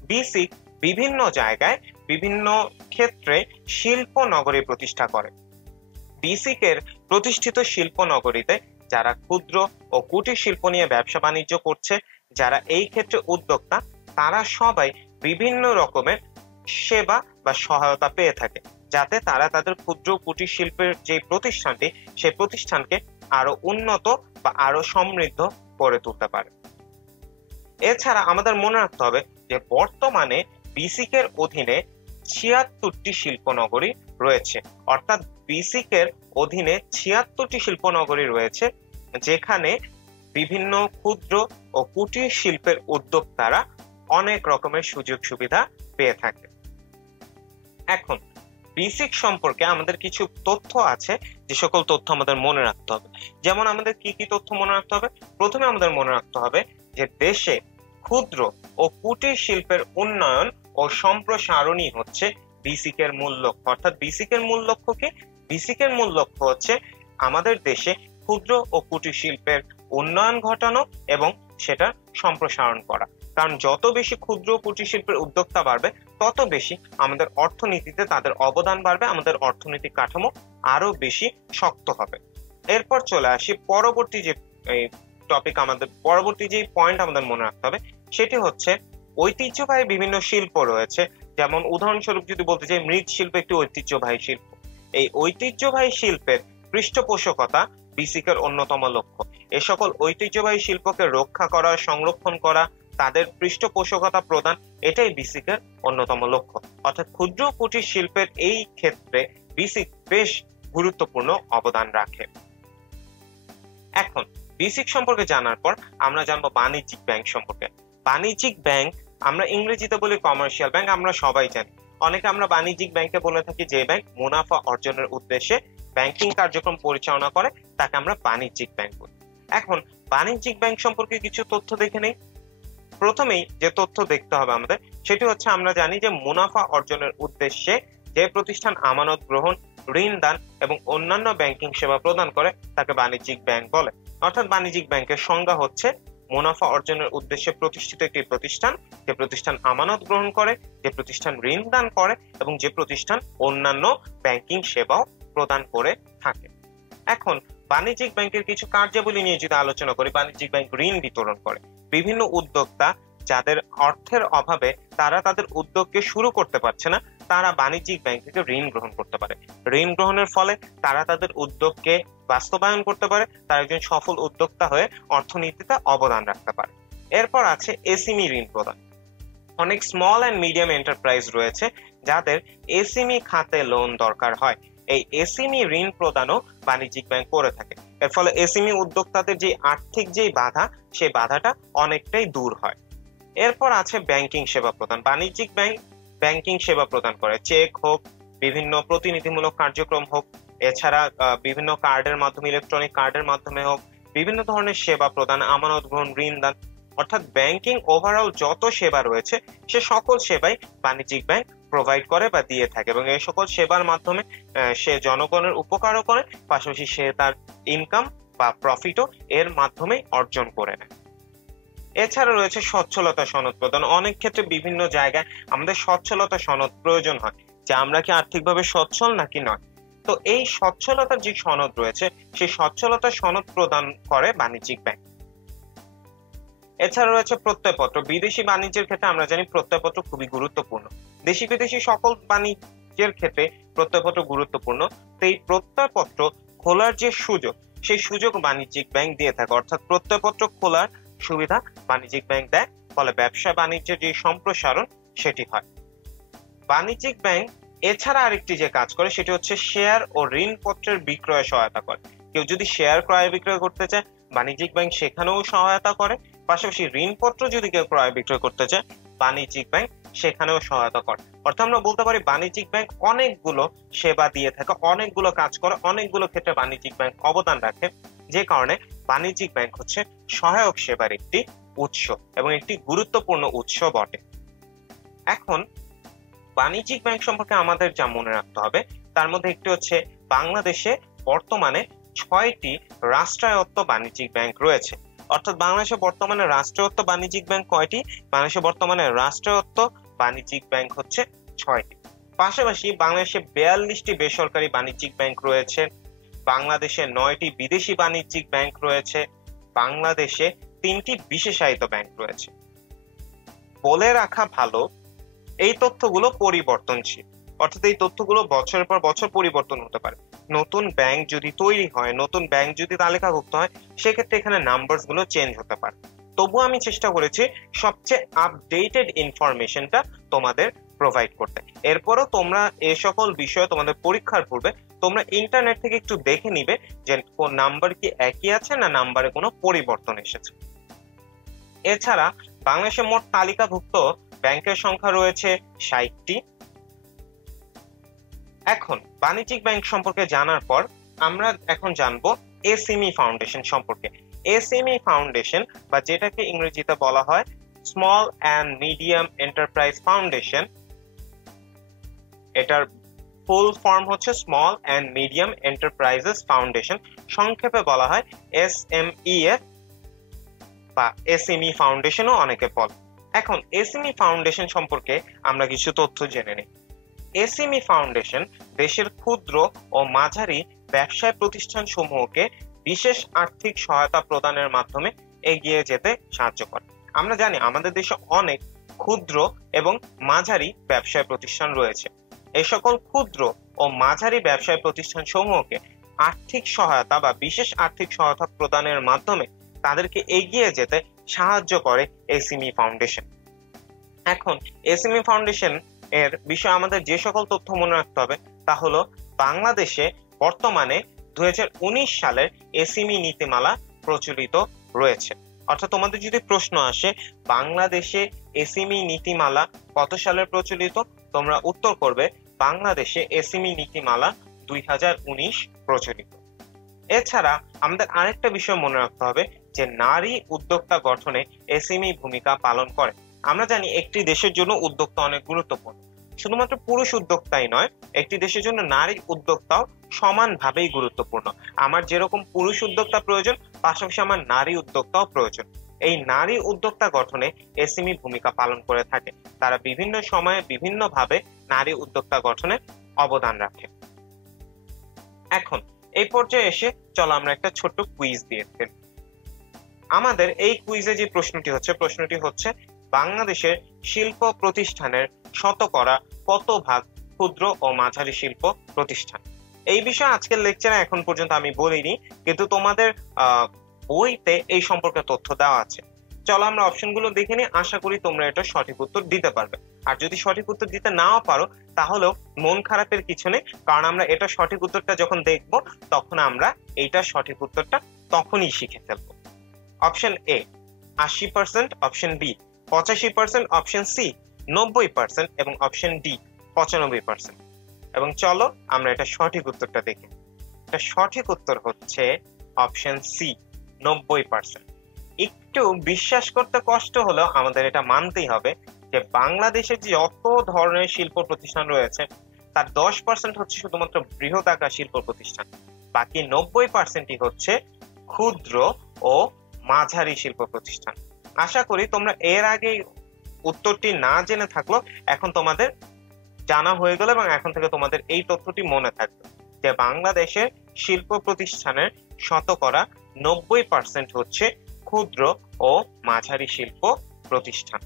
বিসিক বিভিন্ন জায়গায় বিভিন্ন ক্ষেত্রে শিল্প নগরী প্রতিষ্ঠা করে। বিসিকের প্রতিষ্ঠিত শিল্প নগরীতে যারা ক্ষুদ্র ও কুটির শিল্প নিয়ে ব্যবসা বাণিজ্য করছে, যারা এই ক্ষেত্রে উদ্যোক্তা, তারা সবাই বিভিন্ন রকমের সেবা বা সহায়তা পেয়ে থাকে, যাতে তারা তাদের ক্ষুদ্র কুটির শিল্পের যে প্রতিষ্ঠানটি, সেই প্রতিষ্ঠানকে আরো উন্নত বা আরো সমৃদ্ধ করে তুলতে পারে। এছাড়া আমাদের মনে রাখতে হবে যে বর্তমানে বিসিকের অধীনে ৭৬টি শিল্পনগরী রয়েছে। অর্থাৎ বিসিকের অধীনে ৭৬টি শিল্পনগরী রয়েছে, যেখানে বিভিন্ন ক্ষুদ্র ও কুটির শিল্পের উদ্যোক্তারা অনেক রকমের সুযোগ সুবিধা পেয়ে থাকে। এখন বিসিক সম্পর্কে আমাদের কিছু তথ্য আছে, যে সকল তথ্য আমাদের মনে রাখতে হবে। যেমন আমাদের কি কি তথ্য মনে রাখতে হবে? প্রথমে আমাদের মনে রাখতে হবে যে দেশে ক্ষুদ্র ও কুটির শিল্পের উন্নয়ন ও সম্প্রসারণই হচ্ছে বিসিকের মূল লক্ষ্য। অর্থাৎ বিসিকের মূল লক্ষ্য কি? বিসিকের মূল লক্ষ্য হচ্ছে আমাদের দেশে ক্ষুদ্র ও কুটির শিল্পের উন্নয়ন ঘটানো এবং সেটা সম্প্রসারণ করা। কারণ যত বেশি ক্ষুদ্র ও কুটির শিল্পের উদ্যোক্তা বাড়বে, তত বেশি আমাদের অর্থনীতিতে তাদের অবদান বাড়বে, আমাদের অর্থনৈতিক কাঠামো আরো বেশি শক্ত হবে। এরপর চলে আসি পরবর্তী যে টপিক, আমাদের পরবর্তী যে পয়েন্ট আমাদের মনে রাখতে হবে সেটি হচ্ছে ঐতিহ্যবাহী বিভিন্ন শিল্প রয়েছে। যেমন উদাহরণস্বরূপ যদি বলতে চাই, মৃৎশিল্প একটি ঐতিহ্যবাহী শিল্প। এই ঐতিহ্যবাহী শিল্পের পৃষ্ঠপোষকতা বিসিকের অন্যতম লক্ষ্য। এ সকল ঐতিহ্যবাহী শিল্পকে রক্ষা করা, সংরক্ষণ করা, তাদের পৃষ্ঠপোষকতা প্রদান, এটাই বিসিকের অন্যতম লক্ষ্য। অর্থাৎ ক্ষুদ্র কুটির শিল্পের এই ক্ষেত্রে বিসিক বেশ গুরুত্বপূর্ণ অবদান রাখে। এখন বিসিক সম্পর্কে জানার পর আমরা জানবো বাণিজ্যিক ব্যাংক সম্পর্কে। বাণিজ্যিক ব্যাংক আমরা ইংরেজিতে বলি কমার্শিয়াল ব্যাংক, আমরা সবাই জানি। অনেকে আমরা বাণিজ্যিক ব্যাংকে বলে থাকি যে ব্যাংক মুনাফা অর্জনের উদ্দেশ্যে ব্যাংকিং কার্যক্রম পরিচালনা করে, তাকে আমরা বাণিজ্যিক ব্যাংক বলি। এখন বাণিজ্যিক ব্যাংক সম্পর্কে কিছু তথ্য দেখে নেই। প্রথমেই যে তথ্য দেখতে হবে আমাদের সেটি হচ্ছে, আমরা জানি যে মুনাফা অর্জনের উদ্দেশ্যে যে প্রতিষ্ঠান আমানত গ্রহণ, ঋণ দান এবং অন্যান্য ব্যাংকিং সেবা প্রদান করে তাকে বাণিজ্যিক ব্যাংক বলে। অর্থাৎ বাণিজ্যিক ব্যাংকের সংজ্ঞা হচ্ছে মুনাফা অর্জনের উদ্দেশ্যে প্রতিষ্ঠিত একটি প্রতিষ্ঠান, যে প্রতিষ্ঠান আমানত গ্রহণ করে, যে প্রতিষ্ঠান ঋণ দান করে এবং যে প্রতিষ্ঠান অন্যান্য ব্যাংকিং সেবাও প্রদান করে থাকে। এখন বাণিজ্যিক ব্যাংকের কিছু কার্যাবলী নিয়ে যদি আলোচনা করি, বাণিজ্যিক ব্যাংক ঋণ বিতরণ করে। বিভিন্ন উদ্যোক্তা যাদের অর্থের অভাবে তারা তাদের উদ্যোগকে শুরু করতে পারছে না, তারা বাণিজ্যিক ব্যাংক থেকে ঋণ গ্রহণ করতে পারে। ঋণ গ্রহণের ফলে তারা তাদের উদ্যোগকে বাস্তবায়ন করতে পারে, তারা একজন সফল উদ্যোক্তা হয়ে অর্থনীতিতে অবদান রাখতে পারে। এরপর আছে এসএমই ঋণ প্রদান। অনেক স্মল অ্যান্ড মিডিয়াম এন্টারপ্রাইজ রয়েছে যাদের এসএমই খাতে লোন দরকার হয়। এই এসএমই ঋণ প্রদানও বাণিজ্যিক ব্যাংক করে থাকে। এর ফলে এসএমই উদ্যোক্তাদের যে আর্থিক যেই বাধা, সেই বাধাটা অনেকটাই দূর হয়। এরপর আছে ব্যাংকিং সেবা প্রদান। বাণিজ্যিক ব্যাংক ব্যাংকিং সেবা প্রদান করে, চেক হোক, বিভিন্ন প্রতিনিধিমূলক কার্যক্রম হোক, এছাড়া বিভিন্ন কার্ডের মাধ্যমে, ইলেকট্রনিক কার্ডের মাধ্যমে হোক, বিভিন্ন ধরনের সেবা প্রদান, আমানত গ্রহণ, ঋণ দান, অর্থাৎ ব্যাংকিং ওভারঅল যত সেবা রয়েছে সে সকল সেবাই বাণিজ্যিক ব্যাংক প্রোভাইড করে বা দিয়ে থাকে, এবং এই সকল সেবার মাধ্যমে সে জনগণের উপকারও করে, পাশাপাশি সে তার ইনকাম বা প্রফিটও এর মাধ্যমেই অর্জন করে নেয়। এছাড়া রয়েছে সচ্ছলতা সনদ প্রদান। অনেক ক্ষেত্রে বিভিন্ন জায়গায় আমাদের সচ্ছলতা সনদ প্রয়োজন হয়, যে আমরা কি আর্থিকভাবে সচ্ছল নাকি নয়। তো এই সচ্ছলতার যে সনদ রয়েছে, সেই সচ্ছলতা সনদ প্রদান করে বাণিজ্যিক ব্যাংক। এছাড়া রয়েছে প্রত্যয়পত্র। বিদেশি বাণিজ্যের ক্ষেত্রে আমরা জানি প্রত্যয়পত্র খুবই গুরুত্বপূর্ণ। দেশি বিদেশি সকল বাণিজ্যের ক্ষেত্রে প্রত্যয়পত্র গুরুত্বপূর্ণ। তো এই প্রত্যয়পত্র খোলার যে সুযোগ, সেই সুযোগ বাণিজ্যিক ব্যাংক দিয়ে থাকে, অর্থাৎ প্রত্যয়পত্র খোলার সুবিধা বাণিজ্যিক ব্যাংক দেয়, ফলে ব্যবসা বাণিজ্যের যে সম্প্রসারণ সেটি হয়। বাণিজ্যিক ব্যাংক এছাড়া আরেকটি যে কাজ করে সেটি হচ্ছে শেয়ার ও ঋণপত্রের বিক্রয়ে সহায়তা করে। কেউ যদি শেয়ার ক্রয় বিক্রয় করতে চায়, বাণিজ্যিক ব্যাংক সেখানেও সহায়তা করে, পাশাপাশি ঋণপত্র যদি কেউ ক্রয় বিক্রয় করতে চায়, বাণিজ্যিক ব্যাংক সেখানেও সহায়তা করে। অর্থাৎ আমরা বলতে পারি বাণিজ্যিক ব্যাংক অনেকগুলো সেবা দিয়ে থাকে, অনেকগুলো কাজ করে, অনেকগুলো ক্ষেত্রে বাণিজ্যিক ব্যাংক অবদান রাখে, যে কারণে বাণিজ্যিক ব্যাংক হচ্ছে সহায়ক সেবার একটি উৎস এবং একটি গুরুত্বপূর্ণ উৎস বটে। এখন বাণিজ্যিক ব্যাংক সম্পর্কে আমাদের যা মনে রাখতে হবে তার মধ্যে একটি হচ্ছে বাংলাদেশে বর্তমানে 6টি রাষ্ট্রায়ত্ত বাণিজ্যিক ব্যাংক রয়েছে। অর্থাৎ বাংলাদেশে বর্তমানে রাষ্ট্রায়ত্ত বাণিজ্যিক ব্যাংক কয়টি? বাংলাদেশে বর্তমানে রাষ্ট্রায়ত্ত বাণিজ্যিক ব্যাংক হচ্ছে 6টি। পাশাপাশি বাংলাদেশে 42টি বেসরকারি বাণিজ্যিক ব্যাংক রয়েছে, বাংলাদেশে 9টি বিদেশি বাণিজ্যিক ব্যাংক রয়েছে, বাংলাদেশে 3টি বিশেষায়িত ব্যাংক রয়েছে। বলে রাখা ভালো, এই তথ্যগুলো পরিবর্তনশীল, অর্থাৎ এই তথ্যগুলো বছরের পর বছর পরিবর্তন হতে পারে। নতুন ব্যাংক যদি তৈরি হয়, নতুন ব্যাংক যদি তালিকাভুক্ত হয়, সেক্ষেত্রে এখানে নাম্বারস গুলো চেঞ্জ হতে পারে। তবু আমি চেষ্টা করেছি সবচেয়ে আপডেটেড ইনফরমেশনটা তোমাদের প্রোভাইড করতে। এরপরও তোমরা এই সকল বিষয়ে তোমাদের পরীক্ষার পূর্বে তোমরা ইন্টারনেট থেকে একটু দেখে নিবে যে কোন নাম্বার কি একই আছে না নাম্বারে কোনো পরিবর্তন এসেছে। এছাড়া বাংলাদেশে মোট তালিকাভুক্ত ব্যাংকের সংখ্যা রয়েছে 60টি। এখন বাণিজ্যিক ব্যাংক সম্পর্কে জানার পর আমরা এখন জানবো এসএমই ফাউন্ডেশন সম্পর্কে। এসএমই ফাউন্ডেশন বা যেটাকে ইংরেজিতে বলা হয় small and medium enterprise foundation, এটার ফুল ফর্ম হচ্ছে small and medium enterprises foundation, সংক্ষেপে বলা হয় SMEF বা এসএমই ফাউন্ডেশনও অনেকে বলে। এখন এসএমই ফাউন্ডেশন সম্পর্কে আমরা কিছু তথ্য জেনে নিই। এসএমই ফাউন্ডেশন দেশের ক্ষুদ্র ও মাঝারি ব্যবসায় প্রতিষ্ঠান সমূহকে বিশেষ আর্থিক সহায়তা প্রদানের মাধ্যমে এগিয়ে যেতে সাহায্য করে। আমরা জানি আমাদের দেশে অনেক ক্ষুদ্র এবং মাঝারি ব্যবসায় প্রতিষ্ঠান রয়েছে। এই সকল ক্ষুদ্র ও মাঝারি ব্যবসায় প্রতিষ্ঠান সমূহকে আর্থিক সহায়তা বা বিশেষ আর্থিক সহায়তা প্রদানের মাধ্যমে তাদেরকে এগিয়ে যেতে সাহায্য করে এসএমই ফাউন্ডেশন। এখন এসএমই ফাউন্ডেশন এর বিষয়ে আমাদের যে সকল তথ্য মনে রাখতে হবে তা হলো বাংলাদেশে বর্তমানে 2019 সালের এসএমই নীতিমালা প্রচলিত রয়েছে। অর্থাৎ তোমাদের যদি প্রশ্ন আসে বাংলাদেশে এসএমই নীতিমালা কত সালের প্রচলিত, তোমরা উত্তর করবে বাংলাদেশে এসএমই নীতিমালা 2019 প্রচলিত। এছাড়া আমাদের আরেকটা বিষয় মনে রাখতে হবে যে নারী উদ্যোক্তা গঠনে এসএমই ভূমিকা পালন করে। আমরা জানি একটি দেশের জন্য উদ্যোক্তা অনেক গুরুত্বপূর্ণ, শুধুমাত্র পুরুষ উদ্যোক্তাই নয়, একটি দেশের জন্য নারী উদ্যোক্তাও সমানভাবেই গুরুত্বপূর্ণ। আমার যেরকম পুরুষ উদ্যোক্তা প্রয়োজন, পাশাপাশি আমার নারী উদ্যোক্তাও প্রয়োজন। এই নারী উদ্যোক্তা গঠনে এসএমই ভূমিকা পালন করে থাকে। তারা বিভিন্ন সময়ে বিভিন্নভাবে নারী উদ্যোক্তা গঠনে অবদান রাখে। এখন এই পর্যায়ে এসে চলো আমরা একটা ছোট্ট কুইজ দিয়ে ফেলি। আমাদের এই কুইজে যে প্রশ্নটি হচ্ছে বাংলাদেশের শিল্প প্রতিষ্ঠানের শতকরা কত ভাগ ক্ষুদ্র ও মাঝারি শিল্প প্রতিষ্ঠান। এই বিষয়ে আজকের লেকচারে এখন পর্যন্ত আমি বলিনি, কিন্তু তোমাদের বইতে এই সম্পর্কে তথ্য দেওয়া আছে। চলো আমরা অপশনগুলো দেখে নিই, আশা করি তোমরা এটা সঠিক উত্তর দিতে পারবে। আর যদি সঠিক উত্তর দিতে নাও পারো তাহলেও মন খারাপের কিছু নেই, কারণ আমরা এটা সঠিক উত্তরটা যখন দেখব তখন আমরা এইটা সঠিক উত্তরটা তখনই শিখে ফেলবো। Option A 80%, option B 85%, option C 90% এবং অপশন ডি 95%। এবং চলো আমরা এটা সঠিক উত্তরটা দেখি। এটা সঠিক উত্তর হচ্ছে অপশন সি 90%। একটু বিশ্বাস করতে কষ্ট হলেও আমাদের এটা মানতেই হবে যে বাংলাদেশে যে যত ধরনের শিল্প প্রতিষ্ঠান রয়েছে তার 10% হচ্ছে শুধুমাত্র বৃহদাকার শিল্প প্রতিষ্ঠান, বাকি 90%ই হচ্ছে ক্ষুদ্র ও মাঝারি শিল্প প্রতিষ্ঠান। আশা করি তোমরা এর আগে উত্তরটি না জেনে থাকলো এখন তোমাদের জানা হয়ে গেল, এবং এখন থেকে তোমাদের এই তথ্যটি মনে থাকবে যে বাংলাদেশের শিল্প প্রতিষ্ঠানের শতকরা 90% হচ্ছে ক্ষুদ্র ও মাঝারি শিল্প প্রতিষ্ঠান।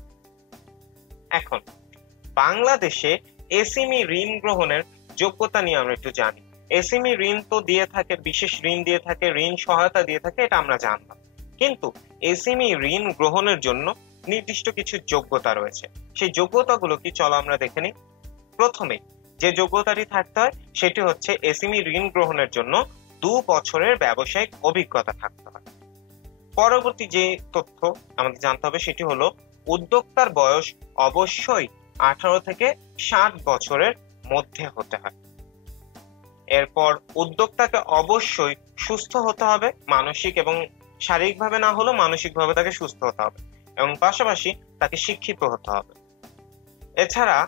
এখন বাংলাদেশে এসএমই ঋণ গ্রহণের যোগ্যতা নিয়ে আমরা একটু জানি। এসএমই ঋণ তো দিয়ে থাকে, বিশেষ ঋণ দিয়ে থাকে, ঋণ সহায়তা দিয়ে থাকে, এটা আমরা জানতাম। কিন্তু এসএমই ঋণ গ্রহণের জন্য নির্দিষ্ট কিছু যোগ্যতা রয়েছে। সেই যোগ্যতাগুলো কি চলো আমরা দেখে নিই। প্রথমে যে যোগ্যতাটি থাকতে হয় সেটি হচ্ছে এসএমই ঋণ গ্রহণের জন্য 2 বছরের ব্যবসায়িক অভিজ্ঞতা থাকতে হয়। পরবর্তী যে তথ্য আমাদের জানতে হবে সেটি হলো উদ্যোক্তার বয়স অবশ্যই 18 থেকে 60 বছরের মধ্যে হতে হয়। এরপর উদ্যোক্তাকে অবশ্যই সুস্থ হতে হবে, মানসিক এবং শারীরিকভাবে না হলেও মানসিকভাবে তাকে সুস্থ হতে হবে, এবং পাশাপাশি তাকে শিক্ষিত হতে হবে। এছাড়া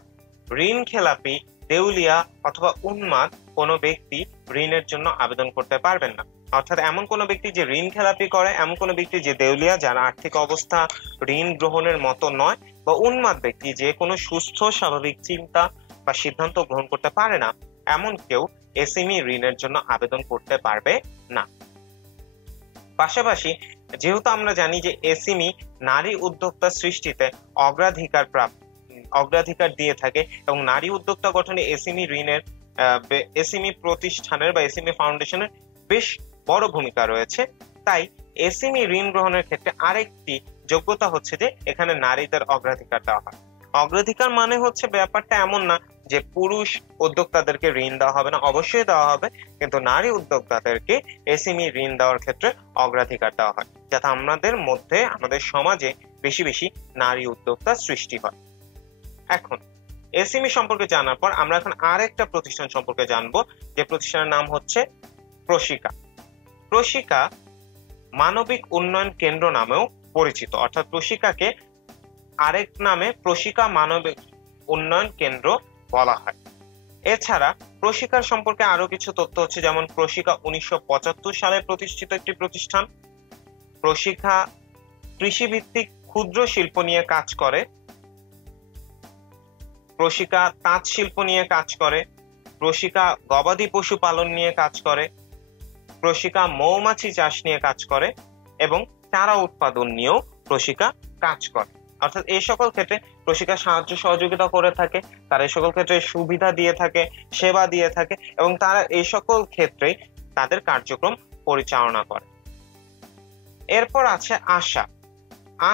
ঋণ খেলাপি, দেউলিয়া অথবা উন্মাদ কোনো ব্যক্তি ঋণের জন্য আবেদন করতে পারবেন না। অর্থাৎ এমন কোনো ব্যক্তি যে ঋণ খেলাপি করে, এমন কোনো ব্যক্তি যে দেউলিয়া, যার আর্থিক অবস্থা ঋণ গ্রহণের মতো নয়, বা উন্মাদ ব্যক্তি যে কোনো সুস্থ স্বাভাবিক চিন্তা বা সিদ্ধান্ত গ্রহণ করতে পারে না, এমন কেউ এসএমই ঋণের জন্য আবেদন করতে পারবে না। পাশাপাশি যেহেতু আমরা জানি যে এসএমই নারী উদ্যোক্তা সৃষ্টিতে অগ্রাধিকার দিয়ে থাকে, এবং নারী উদ্যোক্তা গঠনে এসএমই ঋণের এসএমই প্রতিষ্ঠানের বা এসএমই ফাউন্ডেশনের বেশ বড় ভূমিকা রয়েছে। তাই এসএমই ঋণ গ্রহণের ক্ষেত্রে আরেকটি যোগ্যতা হচ্ছে যে এখানে নারীদের অগ্রাধিকার দেওয়া হয়। অগ্রাধিকার মানে হচ্ছে ব্যাপারটা এমন না যে পুরুষ উদ্যোক্তাদেরকে ঋণ দেওয়া হবে না, অবশ্যই দেওয়া হবে, কিন্তু নারী উদ্যোক্তাদেরকে এসএমই ঋণ দেওয়ার ক্ষেত্রে অগ্রাধিকার দেওয়া হয়, যাতে আমাদের মধ্যে, আমাদের সমাজে বেশি বেশি নারী উদ্যোক্তা সৃষ্টি হয়। এখন এসএমই সম্পর্কে জানার পর আমরা এখন আরেকটা প্রতিষ্ঠান সম্পর্কে জানবো, যে প্রতিষ্ঠানের নাম হচ্ছে প্রশিকা। প্রশিকা মানবিক উন্নয়ন কেন্দ্র নামেও পরিচিত, অর্থাৎ প্রশিকাকে আরেক নামে প্রশিকা মানবিক উন্নয়ন কেন্দ্র বলা হয়। এছাড়া প্রশিকার সম্পর্কে আরো কিছু তথ্য হচ্ছে, যেমন প্রশিকা 1975 সালে প্রতিষ্ঠিত একটি প্রতিষ্ঠান। প্রশিকা কৃষিভিত্তিক ক্ষুদ্র শিল্প নিয়ে কাজ করে, প্রশিকা তাঁত শিল্প নিয়ে কাজ করে, প্রশিকা গবাদি পশু পালন নিয়ে কাজ করে, প্রশিকা মৌমাছি চাষ নিয়ে কাজ করে, এবং চারা উৎপাদন নিয়েও প্রশিকা কাজ করে। অর্থাৎ এই সকল ক্ষেত্রে প্রশিকা সাহায্য সহযোগিতা করে থাকে, তারা এই সকল ক্ষেত্রে সুবিধা দিয়ে থাকে, সেবা দিয়ে থাকে, এবং তারা এই সকল ক্ষেত্রে তাদের কার্যক্রম পরিচালনা করে। এরপর আছে আশা।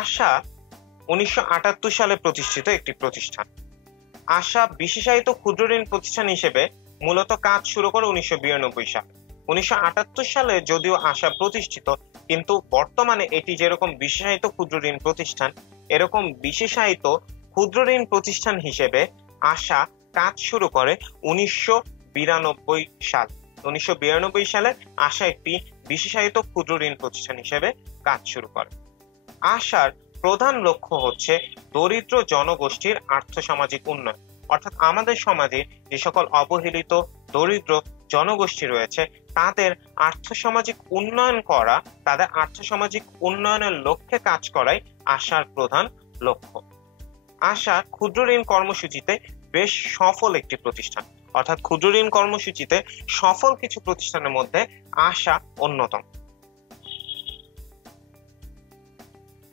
আশা 1978 সালে প্রতিষ্ঠিত একটি প্রতিষ্ঠান। আশা বিশেষায়িত ক্ষুদ্র ঋণ প্রতিষ্ঠান হিসেবে মূলত কাজ শুরু করে 1992 সালে। 1978 সালে যদিও আশা প্রতিষ্ঠিত, কিন্তু বর্তমানে এটি যেরকম বিশেষায়িত ক্ষুদ্র ঋণ প্রতিষ্ঠান, এরকম বিশেষায়িত ক্ষুদ্র ঋণ প্রতিষ্ঠান হিসেবে আশা কাজ শুরু করে 1992 সাল। 1992 সালে আশা একটি বিশেষায়িত ক্ষুদ্র ঋণ প্রতিষ্ঠান হিসেবে কাজ শুরু করে। আশার প্রধান লক্ষ্য হচ্ছে দরিদ্র জনগোষ্ঠীর আর্থসামাজিক উন্নয়ন, অর্থাৎ আমাদের সমাজে যে সকল অবহেলিত দরিদ্র জনগোষ্ঠী রয়েছে তাদের আর্থসামাজিক উন্নয়ন করা, তাদের আর্থসামাজিক উন্নয়নের লক্ষ্যে কাজ করাই আশার প্রধান লক্ষ্য। আশা ক্ষুদ্র ঋণ কর্মসূচিতে বেশ সফল একটি প্রতিষ্ঠান, অর্থাৎ ক্ষুদ্র ঋণ কর্মসূচিতে সফল কিছু প্রতিষ্ঠানের মধ্যে আশা অন্যতম।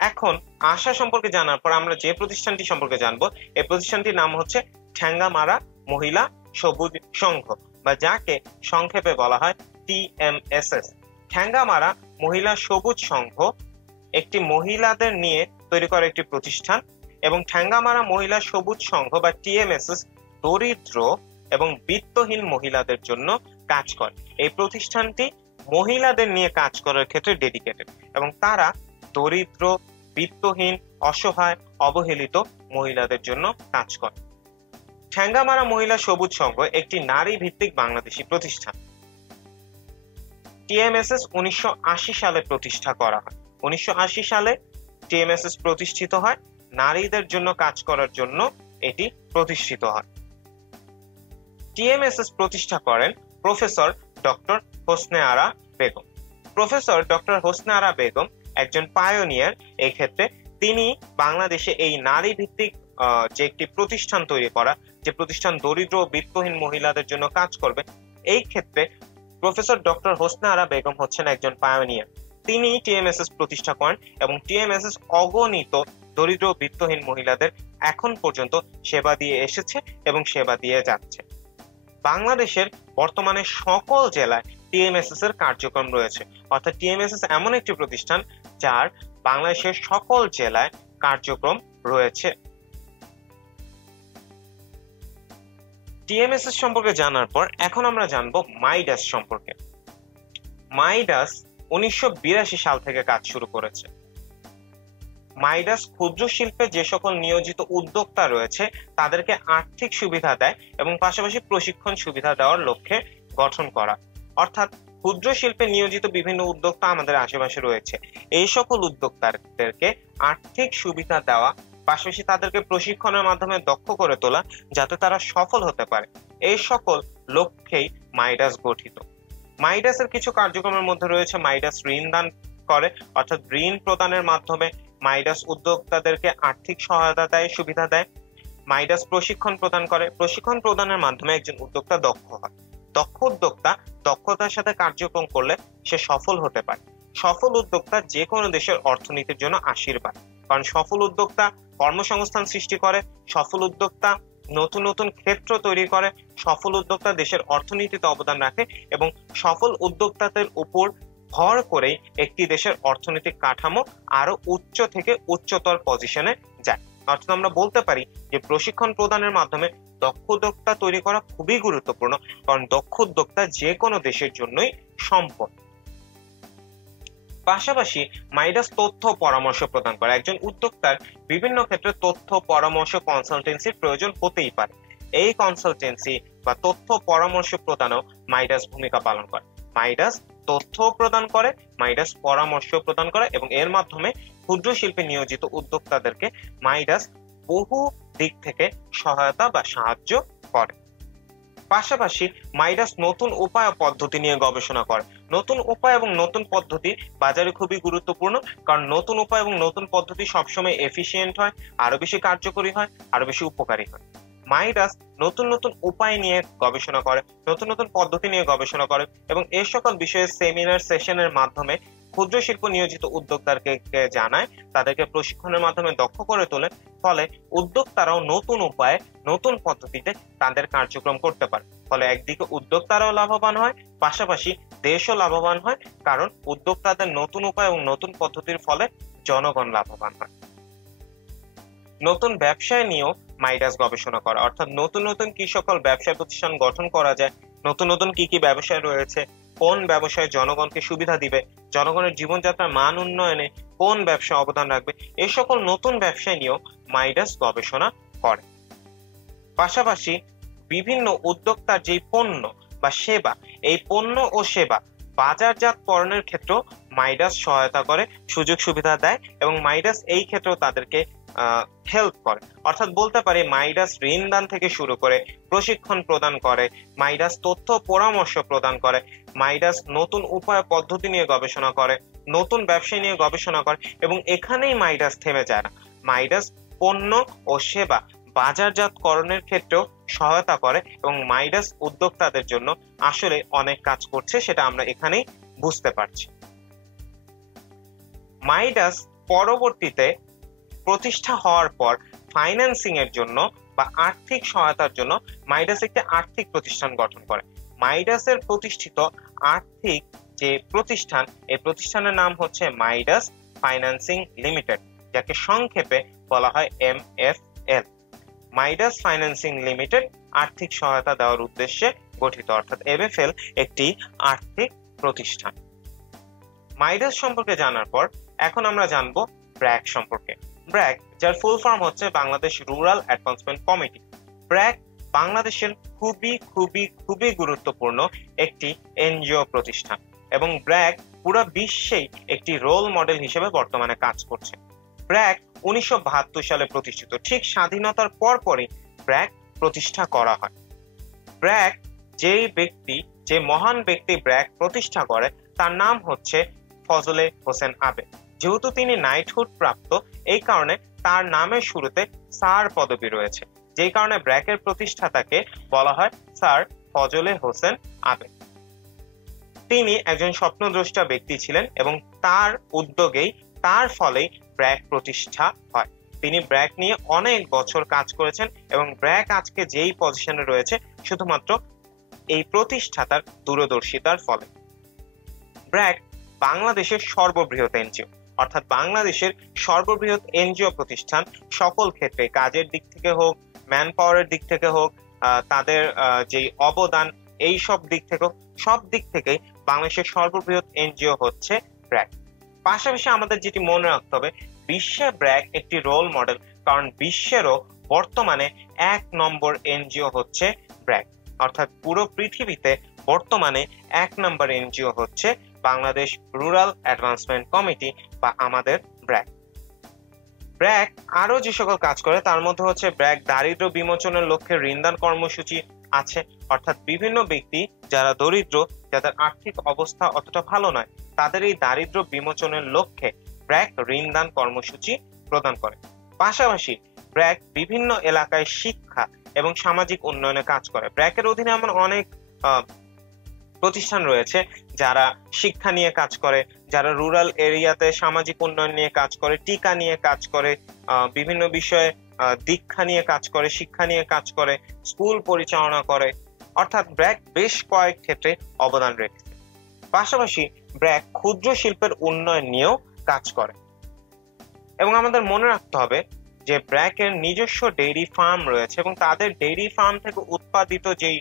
এখন আশা সম্পর্কে জানার পর আমরা যে প্রতিষ্ঠানটি সম্পর্কে জানবো, এই প্রতিষ্ঠানটির নাম হচ্ছে ঠ্যাঙ্গামারা মহিলা সবুজ সংঘ, বা যাকে সংক্ষেপে বলা হয় TMSS। ঠ্যাঙ্গামারা মহিলা সবুজ সংঘ একটি মহিলাদের নিয়ে তৈরি করা একটি প্রতিষ্ঠান, এবং ঠ্যাঙ্গামারা মহিলা সবুজ সংঘ বা TMSS দরিদ্র এবং বিত্তহীন মহিলাদের জন্য কাজ করে। এই প্রতিষ্ঠানটি মহিলাদের নিয়ে কাজ করার ক্ষেত্রে ডেডিকেটেড, এবং তারা দরিদ্র, বিত্তহীন, অসহায়, অবহেলিত মহিলাদের জন্য কাজ করে। ঠ্যাঙ্গামারা মহিলা সবুজ সংঘ একটি নারী ভিত্তিক বাংলাদেশি প্রতিষ্ঠান। TMSS 1980 সালে প্রতিষ্ঠা করা হয়। 1980 সালে TMSS প্রতিষ্ঠিত হয়, নারীদের জন্য কাজ করার জন্য এটি প্রতিষ্ঠিত হয়। TMSS প্রতিষ্ঠা করেন professor doctor Hosne Ara Begum. Professor doctor Hosne Ara Begum একজন পায়োনিয়ার এই ক্ষেত্রে। তিনি বাংলাদেশে এই নারী ভিত্তিক যে একটি প্রতিষ্ঠান তৈরি করা, যে প্রতিষ্ঠান দরিদ্র ও বিত্তহীন মহিলাদের জন্য কাজ করবে, এই ক্ষেত্রে প্রফেসর ডক্টর হোসনে আরা বেগম হচ্ছেন একজন পায়োনিয়ার। তিনি TMSS প্রতিষ্ঠা করেন এবং TMSS অগণিত দরিদ্র ও বিত্তহীন মহিলাদের এখন পর্যন্ত সেবা দিয়ে এসেছে এবং সেবা দিয়ে যাচ্ছে। বাংলাদেশের বর্তমানে সকল জেলায় TMSS এর কার্যক্রম রয়েছে, অর্থাৎ TMSS এমন একটি প্রতিষ্ঠান যার বাংলাদেশের সকল জেলায় কার্যক্রম রয়েছে। TMSS সম্পর্কে জানার পর এখন আমরা জানবো মাইডাস সম্পর্কে। মাইডাস 1982 সাল থেকে কাজ শুরু করেছে। মাইডাস ক্ষুদ্র শিল্পে যে সকল নিয়োজিত উদ্যোক্তা রয়েছে তাদেরকে আর্থিক সুবিধা দেয় এবং পাশাপাশি প্রশিক্ষণ সুবিধা দেওয়ার লক্ষ্যে গঠন করা। অর্থাৎ ক্ষুদ্র শিল্পে নিয়োজিত বিভিন্ন উদ্যোক্তা আমাদের আশেপাশে রয়েছে, এই সকল উদ্যোক্তাদেরকে আর্থিক সুবিধা দেওয়া, পাশাপাশি তাদেরকে প্রশিক্ষণের মাধ্যমে দক্ষ করে তোলা যাতে তারা সফল হতে পারে, এই সকল লক্ষ্যেই মাইডাস গঠিত। মাইডাসের কিছু কার্যক্রমের মধ্যে রয়েছে মাইডাস ঋণ দান করে, অর্থাৎ ঋণ প্রদানের মাধ্যমে মাইডাস উদ্যোক্তাদেরকে আর্থিক সহায়তা দেয়, সুবিধা দেয়। মাইডাস প্রশিক্ষণ প্রদান করে, প্রশিক্ষণ প্রদানের মাধ্যমে একজন উদ্যোক্তা দক্ষ হয়। দক্ষ উদ্যোক্তা দক্ষতার সাথে কার্যক্রম করলে সে সফল হতে পারে। সফল উদ্যোক্তা যে কোনো দেশের অর্থনীতির জন্য আশীর্বাদ, কারণ সফল উদ্যোক্তা কর্মসংস্থান সৃষ্টি করে, সফল উদ্যোক্তা নতুন নতুন ক্ষেত্র তৈরি করে, সফল উদ্যোক্তা দেশের অর্থনীতিতে অবদান রাখে এবং সফল উদ্যোক্তাদের উপর ভর করেই একটি দেশের অর্থনৈতিক কাঠামো আরো উচ্চ থেকে উচ্চতর পজিশনে যায়। অর্থাৎ আমরা বলতে পারি যে প্রশিক্ষণ প্রদানের মাধ্যমে দক্ষ উদ্যোক্তা তৈরি করা খুবই গুরুত্বপূর্ণ, কারণ দক্ষ উদ্যোক্তা যে কোনো দেশের জন্যই সম্পদ। পাশাপাশি মাইডাস তথ্য পরামর্শ প্রদান করে। একজন উদ্যোক্তার বিভিন্ন ক্ষেত্রে তথ্য পরামর্শ কনসালটেন্সির প্রয়োজন হতেই পারে। এই কনসালটেন্সি বা তথ্য পরামর্শ প্রদানেও মাইডাস ভূমিকা পালন করে। মাইডাস তথ্য প্রদান করে, মাইডাস পরামর্শ প্রদান করে এবং এর মাধ্যমে ক্ষুদ্র শিল্পে নিয়োজিত উদ্যোক্তাদেরকে মাইডাস বহু দিক থেকে সহায়তা বা সাহায্য করে। পাশাপাশি মাইডাস নতুন উপায় ও পদ্ধতি নিয়ে গবেষণা করে। নতুন উপায় এবং নতুন পদ্ধতি বাজারে খুবই গুরুত্বপূর্ণ, কারণ নতুন উপায় এবং নতুন পদ্ধতি সবসময় এফিশিয়েন্ট হয়, আরো বেশি কার্যকরী হয়, আরো বেশি উপকারী হয়। মাইডাস নতুন নতুন উপায় নিয়ে গবেষণা করে, নতুন নতুন পদ্ধতি নিয়ে গবেষণা করে এবং এই সকল বিষয়ে সেমিনার সেশনের মাধ্যমে ক্ষুদ্র শিল্প নিয়োজিত উদ্যোক্তাদেরকে জানায়, তাদেরকে প্রশিক্ষণের মাধ্যমে দক্ষ করে তোলে। ফলে উদ্যোক্তারাও নতুন উপায়ে, নতুন পদ্ধতিতে তাদের কার্যক্রম করতে পারে। ফলে একদিকে উদ্যোক্তারাও লাভবান হয়, পাশাপাশি দেশও লাভবান হয়, কারণ উদ্যোক্তাদের নতুন উপায় এবং নতুন পদ্ধতির ফলে জনগণ লাভবান হয়। নতুন ব্যবসায় নিয়েও মাইডাস গবেষণা করা, অর্থাৎ নতুন নতুন কি সকল ব্যবসা প্রতিষ্ঠান গঠন করা যায়, নতুন নতুন কি কি ব্যবসায় রয়েছে, কোন ব্যবসায় জনগণকে সুবিধা দিবে, জনগণের জীবনযাত্রার মান উন্নয়নে কোন ব্যবসা অবদান রাখবে, এই সকল নতুন ব্যবসায় নিয়েও মাইডাস গবেষণা করে। পাশাপাশি বিভিন্ন উদ্যোক্তার যে পণ্য বা সেবা, এই পণ্য ও সেবা বাজারজাতকরণের ক্ষেত্রেও মাইডাস সহায়তা করে, সুযোগ সুবিধা দেয় এবং মাইডাস এই ক্ষেত্রেও তাদেরকে হেল্প করে। অর্থাৎ বলতে পারে মাইডাস ঋণ দান থেকে শুরু করে প্রশিক্ষণ প্রদান করে, মাইডাস তথ্য পরামর্শ প্রদান করে, মাইডাস নতুন উপায় পদ্ধতি নিয়ে গবেষণা করে, নতুন ব্যবসা নিয়ে গবেষণা করে এবং এখানেই মাইডাস থেমে যায় না। মাইডাস পণ্য ও সেবা বাজারজাতকরণের ক্ষেত্রেও সহায়তা করে এবং মাইডাস উদ্যোক্তাদের জন্য আসলে অনেক কাজ করছে, সেটা আমরা এখানেই বুঝতে পারছি। মাইডাস পরবর্তীতে প্রতিষ্ঠা হওয়ার পর ফাইন্যান্সিং এর জন্য বা আর্থিক সহায়তার জন্য মাইডাস একটি আর্থিক প্রতিষ্ঠান গঠন করে। মাইডাসের প্রতিষ্ঠিত আর্থিক যে প্রতিষ্ঠান, এই প্রতিষ্ঠানের নাম হচ্ছে মাইডাস ফাইন্যান্সিং লিমিটেড, যাকে সংক্ষেপে বলা হয় MFL। মাইডাস ফাইন্যান্সিং লিমিটেড আর্থিক সহায়তা দেওয়ার উদ্দেশ্যে গঠিত, অর্থাৎ MFL একটি আর্থিক প্রতিষ্ঠান। মাইডাস সম্পর্কে জানার পর এখন আমরা জানবো ব্র্যাক সম্পর্কে। ব্র্যাক, যার ফুল ফর্ম হচ্ছে Bangladesh rural advancement committee. BRAC বাংলাদেশের খুবই খুবই খুবই গুরুত্বপূর্ণ একটি এনজিও প্রতিষ্ঠান এবং ব্র্যাক পুরো বিশ্বেই একটি রোল মডেল হিসেবে বর্তমানে কাজ করছে। ব্র্যাক 1972 সালে প্রতিষ্ঠিত, ঠিক স্বাধীনতার পরপরই ব্র্যাক প্রতিষ্ঠা করা হয়। ব্র্যাক যে মহান ব্যক্তি ব্র্যাক প্রতিষ্ঠা করে তার নাম হচ্ছে ফজলে হোসেন আবে। যেহেতু তিনি নাইটহুড প্রাপ্ত, এই কারণে তার নামের শুরুতে স্যার পদবি রয়েছে, যেই কারণে ব্র্যাকের প্রতিষ্ঠাতাকে বলা হয় স্যার ফজলে হোসেন আবে। তিনি একজন স্বপ্নদ্রষ্টা ব্যক্তি ছিলেন এবং তার উদ্যোগেই, তার ফলেই ব্র্যাক প্রতিষ্ঠা হয়। তিনি ব্র্যাক নিয়ে অনেক বছর কাজ করেছেন এবং ব্র্যাক আজকে যেই পজিশনে রয়েছে শুধুমাত্র এই প্রতিষ্ঠাতার দূরদর্শিতার ফলে। ব্র্যাক বাংলাদেশের সর্ববৃহৎ এনজিও, অর্থাৎ বাংলাদেশের সর্ববৃহৎ এনজিও প্রতিষ্ঠান। সকল ক্ষেত্রে, কাজের দিক থেকে হোক, ম্যান পাওয়ারের দিক থেকে হোক, তাদের যে অবদান, এই সব দিক থেকে, সব দিক থেকেই বাংলাদেশের সর্ববৃহৎ এনজিও হচ্ছে ব্র্যাক। পাশাপাশি আমাদের যেটি মনে রাখতে হবে, বিশ্বে ব্র্যাক একটি রোল মডেল, কারণ বিশ্বেরও বর্তমানে 1 নম্বর এনজিও হচ্ছে ব্র্যাক, অর্থাৎ পুরো পৃথিবীতে বর্তমানে 1 নম্বর এনজিও হচ্ছে বাংলাদেশ রুরাল অ্যাডভান্সমেন্ট কমিটি বা আমাদের ব্র্যাক। ব্র্যাক আরো যে সকল কাজ করে তার মধ্যে হচ্ছে ব্র্যাক দারিদ্র্য বিমোচনের লক্ষ্যে ঋণদান কর্মসূচি আছে, অর্থাৎ বিভিন্ন ব্যক্তি যারা দরিদ্র, যাদের আর্থিক অবস্থা অতটা ভালো নয়, তাদের এই দারিদ্র্য বিমোচনের লক্ষ্যে ব্র্যাক ঋণদান কর্মসূচি প্রদান করে। পাশাপাশি ব্র্যাক বিভিন্ন এলাকায় শিক্ষা এবং সামাজিক উন্নয়নে কাজ করে। ব্র্যাকের অধীনে এমন অনেক প্রতিষ্ঠান রয়েছে যারা শিক্ষা নিয়ে কাজ করে, যারা রুরাল এরিয়াতে সামাজিক উন্নয়ন নিয়ে কাজ করে, টিকা নিয়ে কাজ করে, বিভিন্ন বিষয়ে দীক্ষা নিয়ে কাজ করে, শিক্ষা নিয়ে কাজ করে, স্কুল পরিচালনা করে, অর্থাৎ ব্র্যাক বেশ কয়েক ক্ষেত্রে অবদান রেখেছে। পাশাপাশি ব্র্যাক ক্ষুদ্র শিল্পের উন্নয়ন নিয়েও কাজ করে। এবং আমাদের মনে রাখতে হবে যে ব্র্যাকের নিজস্ব ডেইরি ফার্ম রয়েছে এবং তাদের ডেইরি ফার্ম থেকে উৎপাদিত যেই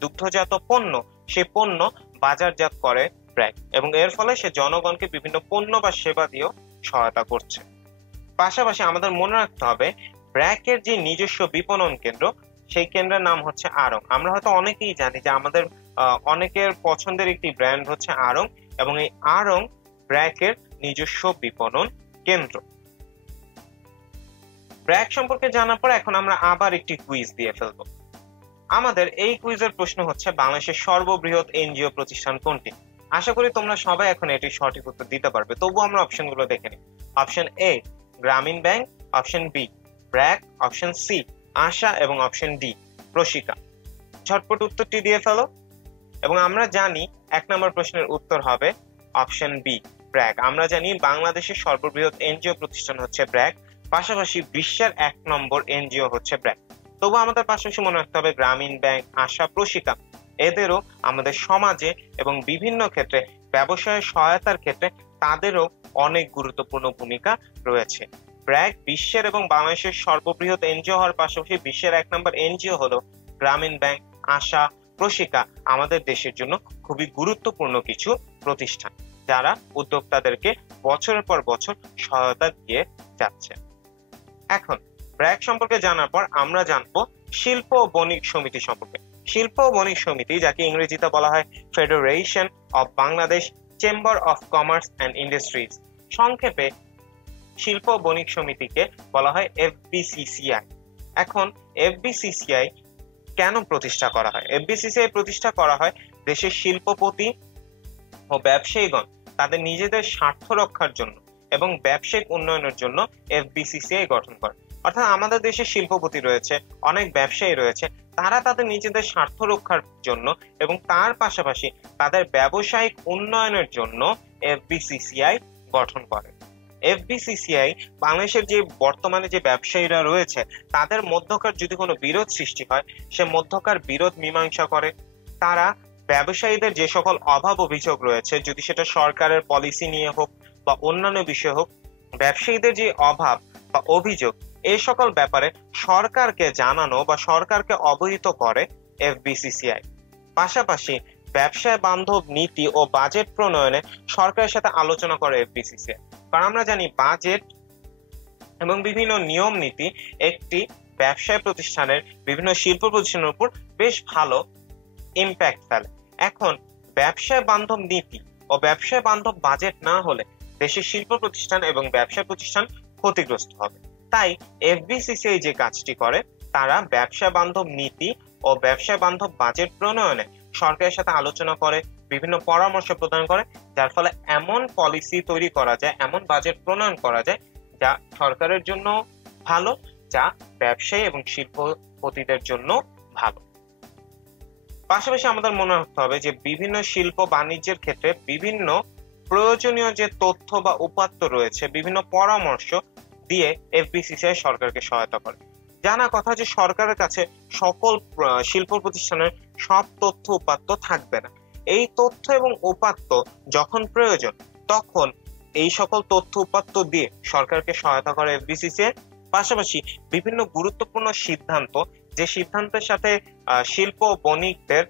দুগ্ধজাত পণ্য, সেই পণ্য বাজারজাত করে ব্র্যাক এবং এর ফলে সে জনগণকে বিভিন্ন পণ্য বা সেবা দিয়েও সহায়তা করছে। পাশাপাশি আমাদের মনে রাখতে হবে ব্র্যাকের যে নিজস্ব বিপণন কেন্দ্র, সেই কেন্দ্রের নাম হচ্ছে আড়ং। আমরা হয়তো অনেকেই জানি যে আমাদের অনেকের পছন্দের একটি ব্র্যান্ড হচ্ছে আড়ং এবং এই আড়ং ব্র্যাকের নিজস্ব বিপণন কেন্দ্র। ব্র্যাক সম্পর্কে জানার পর এখন আমরা আবার একটি কুইজ দিয়ে ফেলবো। আমাদের এই কুইজের প্রশ্ন হচ্ছে বাংলাদেশের সর্ববৃহৎ এনজিও প্রতিষ্ঠান কোনটি? আশা করি তোমরা সবাই এখন এটির সঠিক উত্তর দিতে পারবে, তবু আমরা অপশনগুলো দেখে নিই। Option A Grameen bank, option B BRAC, option C ASA এবং অপশন ডি প্রশিকা। ঝটপট উত্তরটি দিয়ে ফেলো। এবং আমরা জানি 1 নম্বর প্রশ্নের উত্তর হবে অপশন বি ব্র্যাক। আমরা জানি বাংলাদেশের সর্ববৃহৎ এনজিও প্রতিষ্ঠান হচ্ছে ব্র্যাক, পাশাপাশি বিশ্বের 1 নম্বর এনজিও হচ্ছে ব্র্যাক। তবু আমাদের পাশাপাশি মনে রাখতে হবে গ্রামীণ ব্যাংক, আশা, প্রশিকা, এদেরও আমাদের সমাজে এবং বিভিন্ন ক্ষেত্রে ব্যবসায় সহায়তার ক্ষেত্রে তাদেরও অনেক গুরুত্বপূর্ণ ভূমিকা রয়েছে। ব্র্যাক বিশ্বের এবং বাংলাদেশের সর্ববৃহৎ এনজিও হওয়ার পাশাপাশি বিশ্বের 1 নম্বর এনজিও হলো গ্রামীণ ব্যাংক, আশা, প্রশিকা আমাদের দেশের জন্য খুবই গুরুত্বপূর্ণ কিছু প্রতিষ্ঠান, যারা উদ্যোক্তাদেরকে বছরের পর বছর সহায়তা দিয়ে যাচ্ছে। এখন ব্র্যাক সম্পর্কে জানার পর আমরা জানবো শিল্প ও বণিক সমিতি সম্পর্কে। শিল্প ও বণিক সমিতি, যাকে ইংরেজিতে বলা হয় federation of Bangladesh chamber of commerce and industries, সংক্ষেপে শিল্প ও বণিক সমিতিকে বলা হয় FBCCI। এখন FBCCI কেন প্রতিষ্ঠা করা হয়? FBCCI প্রতিষ্ঠা করা হয় দেশের শিল্পপতি ও ব্যবসায়ীগণ তাদের নিজেদের স্বার্থ রক্ষার জন্য এবং ব্যবসায়িক উন্নয়নের জন্য FBCCI গঠন করে। অর্থাৎ আমাদের দেশে শিল্পপতি রয়েছে, অনেক ব্যবসায়ী রয়েছে, তারা তাদের নিজেদের স্বার্থ রক্ষার জন্য এবং তার পাশাপাশি তাদের ব্যবসায়িক উন্নয়নের জন্য FBCCI গঠন করে। এফবিসিসিআই বাংলাদেশের যে বর্তমানে যে ব্যবসায়ীরা রয়েছে তাদের মধ্যকার যদি কোনো বিরোধ সৃষ্টি হয়, সে মধ্যকার বিরোধ মীমাংসা করে। তারা ব্যবসায়ীদের যে সকল অভাব অভিযোগ রয়েছে, যদি সেটা সরকারের পলিসি নিয়ে হোক বা অন্যান্য বিষয় হোক, ব্যবসায়ীদের যে অভাব বা অভিযোগ এই সকল ব্যাপারে সরকারকে জানানো বা সরকারকে অবহিত করে এফবিসিসিআই। পাশাপাশি ব্যবসায় বান্ধব নীতি ও বাজেট প্রণয়নে সরকারের সাথে আলোচনা করে এফবিসিসিআই। কারণ আমরা জানি বাজেট এবং বিভিন্ন নিয়ম নীতি একটি ব্যবসায় প্রতিষ্ঠানের, বিভিন্ন শিল্প প্রতিষ্ঠানের উপর বেশ ভালো ইম্প্যাক্ট ফেলে। এখন ব্যবসায় বান্ধব নীতি ও ব্যবসায় বান্ধব বাজেট না হলে দেশের শিল্প প্রতিষ্ঠান এবং ব্যবসা প্রতিষ্ঠান ক্ষতিগ্রস্ত হবে। তাই এফবিসিসিআই যে কাজটি করে, তারা ব্যবসা বান্ধব নীতি ও ব্যবসা বান্ধব বাজেট প্রণয়নে সরকারের সাথে আলোচনা করে, বিভিন্ন পরামর্শ প্রদান করে, যার ফলে এমন পলিসি তৈরি করা যায়, এমন বাজেট প্রণয়ন করা যায় যা সরকারের জন্য ভালো, যা ব্যবসায়ী এবং শিল্পপতিদের জন্য ভালো। পাশাপাশি আমাদের মনে রাখতে হবে যে বিভিন্ন শিল্প বাণিজ্যের ক্ষেত্রে বিভিন্ন প্রয়োজনীয় যে তথ্য বা উপাত্ত রয়েছে, বিভিন্ন পরামর্শ দিয়ে এফবিসিসিআই সরকারকে সহায়তা করে। জানা কথা যে সরকারের কাছে সকল শিল্প প্রতিষ্ঠানের সব তথ্য উপাত্ত থাকবে না। এই তথ্য এবং উপাত্ত যখন প্রয়োজন তখন এই সকল তথ্য উপাত্ত দিয়ে সরকারকে সহায়তা করে এফবিসিসিআই। পাশাপাশি বিভিন্ন গুরুত্বপূর্ণ সিদ্ধান্ত, যে সিদ্ধান্তের সাথে শিল্প বণিকদের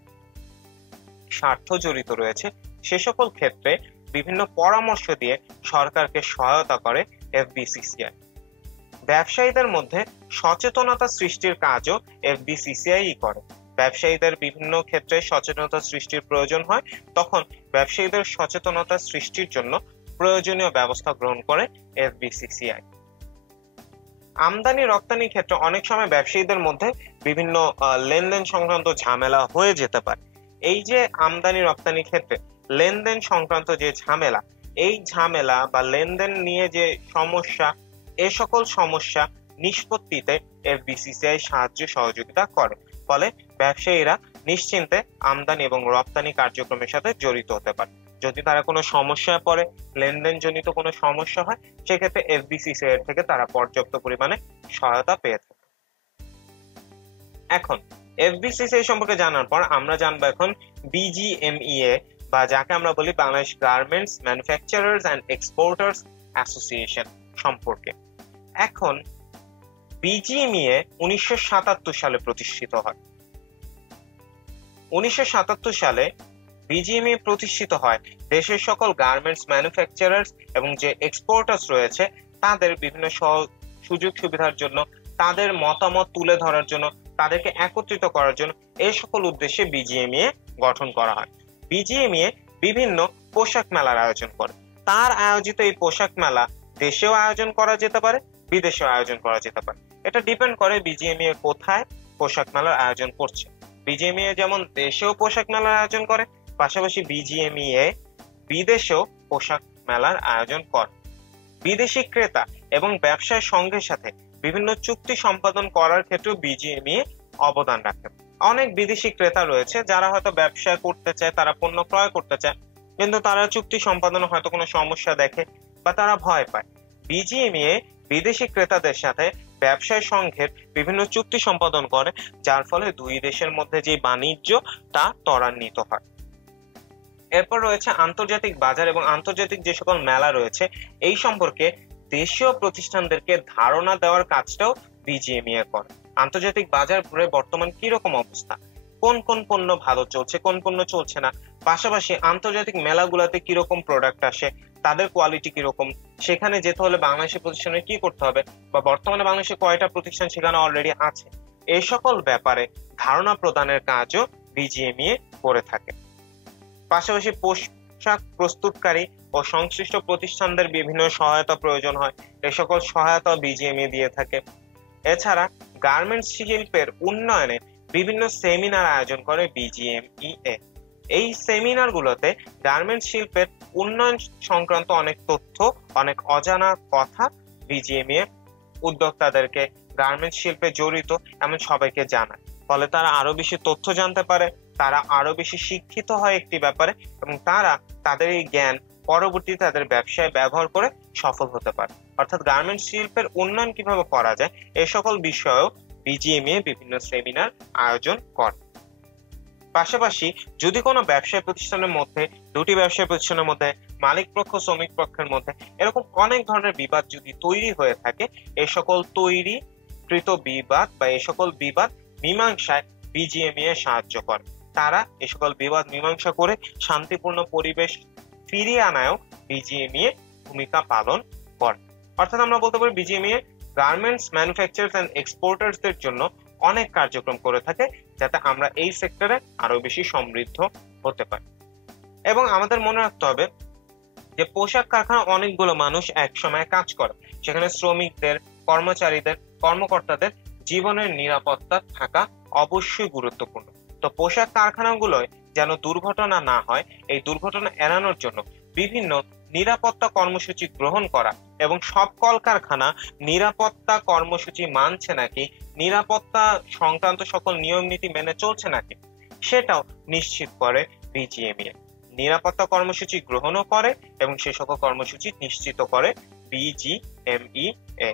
স্বার্থ জড়িত রয়েছে, সে সকল ক্ষেত্রে বিভিন্ন পরামর্শ দিয়ে সরকারকে সহায়তা করে এফবিসিসিআই। ব্যবসায়ীদের মধ্যে সচেতনতা সৃষ্টির কাজও এফবিসিসিআই করে। ব্যবসায়ীদের বিভিন্ন ক্ষেত্রে সচেতনতা সৃষ্টির প্রয়োজন হয়, তখন ব্যবসায়ীদের সচেতনতা সৃষ্টির জন্য প্রয়োজনীয় ব্যবস্থা গ্রহণ করে এফবিসিসিআই। আমদানি রপ্তানির ক্ষেত্রে অনেক সময় ব্যবসায়ীদের মধ্যে বিভিন্ন লেনদেন সংক্রান্ত ঝামেলা হয়ে যেতে পারে। এই যে আমদানি রপ্তানির ক্ষেত্রে লেনদেন সংক্রান্ত যে ঝামেলা, এই ঝামেলা বা লেনদেন নিয়ে যে সমস্যা, এ সকল সমস্যা নিষ্পত্তিতে এফবিসিসিআই সাহায্য সহযোগিতা করে। ফলে ব্যবসায়ীরা নিশ্চিন্তে আমদানি এবং রপ্তানি কার্যক্রমের সাথে জড়িত হতে পারে। যদি তারা কোনো সমস্যায় পড়ে, লেনদেন জনিত কোনো সমস্যা হয়, সেক্ষেত্রে এফবিসিসিআই থেকে তারা পর্যাপ্ত পরিমাণে সহায়তা পেয়ে থাকে। এখন এফবিসিসিআই সম্পর্কে জানার পর আমরা জানবো এখন বিজিএমইএ, বা যাকে আমরা বলি Bangladesh garments manufacturers and exporters association সম্পর্কে। এখন বিজিএমইএ 1977 সালে প্রতিষ্ঠিত হয়। 1977 সালে বিজিএমইএ প্রতিষ্ঠিত হয় দেশের সকল গার্মেন্টস ম্যানুফ্যাকচারার্স এবং যে এক্সপোর্টার্স রয়েছে তাদের বিভিন্ন সুযোগ সুবিধার জন্য, তাদের মতামত তুলে ধরার জন্য, তাদেরকে একত্রিত করার জন্য এই সকল উদ্দেশ্যে বিজিএমইএ গঠন করা হয়। বিজিএমইএ বিভিন্ন পোশাক মেলার আয়োজন করে। তার আয়োজিত এই পোশাক মেলা দেশেও আয়োজন করা যেতে পারে, বিদেশেও আয়োজন করা যেতে পারে। এটা ডিপেন্ড করে বিজিএমইএ কোথায় পোশাক মেলার আয়োজন করছে। বিজিএমইএ যেমন দেশেও পোশাক মেলার আয়োজন করে, পাশাপাশি বিজিএমইএ বিদেশেও পোশাক মেলার আয়োজন করে। বিদেশি ক্রেতা এবং ব্যবসায়ের সঙ্গের সাথে বিভিন্ন চুক্তি সম্পাদন করার ক্ষেত্রেও বিজিএমইএ অবদান রাখে। অনেক বিদেশি ক্রেতা রয়েছে যারা হয়তো ব্যবসা করতে চায়, তারা পণ্য ক্রয় করতে চায়, কিন্তু তারা চুক্তি সম্পাদনে হয়তো কোনো সমস্যা দেখে বা তারা ভয় পায়। বিজিএমইএ বিদেশি ক্রেতাদের সাথে ব্যবসায় সংঘের বিভিন্ন চুক্তি সম্পাদন করে, যার ফলে দুই দেশের মধ্যে যে বাণিজ্য তা ত্বরান্বিত হয়। এরপর রয়েছে আন্তর্জাতিক বাজার এবং আন্তর্জাতিক যে সকল মেলা রয়েছে, এই সম্পর্কে দেশীয় প্রতিষ্ঠানদেরকে ধারণা দেওয়ার কাজটাও বিজিএমইএ করে। আন্তর্জাতিক বাজার ঘুরে বর্তমান কি রকম অবস্থা, কোন কোন পণ্য ভালো চলছে, কোন পণ্য চলছে না, পাশাপাশি আন্তর্জাতিক মেলাগুলোতে কিরকম প্রোডাক্ট আসে, তাদের কোয়ালিটি কিরকম, সেখানে যেতে হলে বাংলাদেশের প্রতিষ্ঠানের কি করতে হবে, বা বর্তমানে বাংলাদেশে কয়টা প্রতিষ্ঠান সেখানে অলরেডি আছে, এই সকল ব্যাপারে ধারণা প্রদানের কাজও বিজিএমইএ করে থাকে। পাশাপাশি পোশাক প্রস্তুতকারী ও সংশ্লিষ্ট প্রতিষ্ঠানদের বিভিন্ন সহায়তা প্রয়োজন হয়, এই সকল সহায়তা বিজিএমইএ দিয়ে থাকে। এছাড়া গার্মেন্টস শিল্পের উন্নয়নে বিভিন্ন সেমিনার আয়োজন করে বিজিএমইএ। এই সেমিনারগুলোতে গার্মেন্টস শিল্পের উন্নয়ন সংক্রান্ত অনেক তথ্য, অনেক অজানা কথা বিজিএমইএ উদ্যোক্তাদেরকে, গার্মেন্টস শিল্পে জড়িত এমন সবাইকে জানায়। ফলে তারা আরো বেশি তথ্য জানতে পারে, তারা আরো বেশি শিক্ষিত হয় একটি ব্যাপারে, এবং তারা তাদের এই জ্ঞান পরবর্তীতে তাদের ব্যবসায় ব্যবহার করে সফল হতে পারে। অর্থাৎ গার্মেন্টস শিল্পের উন্নয়ন কিভাবে করা যায় এই সকল বিষয়েও বিজিএমইএ বিভিন্ন সেমিনার আয়োজন করে। পাশাপাশি যদি কোনো ব্যবসায় প্রতিষ্ঠানের মধ্যে, দুটি ব্যবসায় প্রতিষ্ঠানের মধ্যে, মালিক পক্ষ শ্রমিক পক্ষের মধ্যে এরকম অনেক ধরনের বিবাদ যদি তৈরি হয়ে থাকে, এই সকল তৈরিকৃত বিবাদ বা এই সকল বিবাদ মীমাংসায় বিজিএমইএ সাহায্য করে। তারা এই সকল বিবাদ মীমাংসা করে শান্তিপূর্ণ পরিবেশ ফিরিয়ে আনায়ও বিজিএমইএ ভূমিকা পালন করে। অর্থাৎ আমরা বলতে পারি বিজিএমইএ গার্মেন্টস ম্যানুফ্যাকচারার্স এন্ড এক্সপোর্টার্সদের জন্য অনেক কার্যক্রম করে থাকে, যাতে আমরা এই সেক্টরে আরো বেশি সমৃদ্ধ হতে পারি। এবং আমাদের মনে রাখতে হবে যে পোশাক কারখানা অনেকগুলো মানুষ একসময় কাজ করে, সেখানে শ্রমিকদের, কর্মচারীদের, কর্মকর্তাদের জীবনের নিরাপত্তা থাকা অবশ্যই গুরুত্বপূর্ণ। তো পোশাক কারখানাগুলোয় যেন দুর্ঘটনা না হয়, এই দুর্ঘটনা এড়ানোর জন্য বিভিন্ন নিরাপত্তা কর্মসূচি গ্রহণ করা এবং সব কলকারখানা নিরাপত্তা কর্মসূচি মানছে নাকি, নিরাপত্তা সংক্রান্ত সকল নিয়ম নীতি মেনে চলছে নাকি, সেটাও নিশ্চিত করে বিজিএমইএ। নিরাপত্তা কর্মসূচি গ্রহণও করে এবং সে সকল কর্মসূচি নিশ্চিত করে বিজিএমইএ।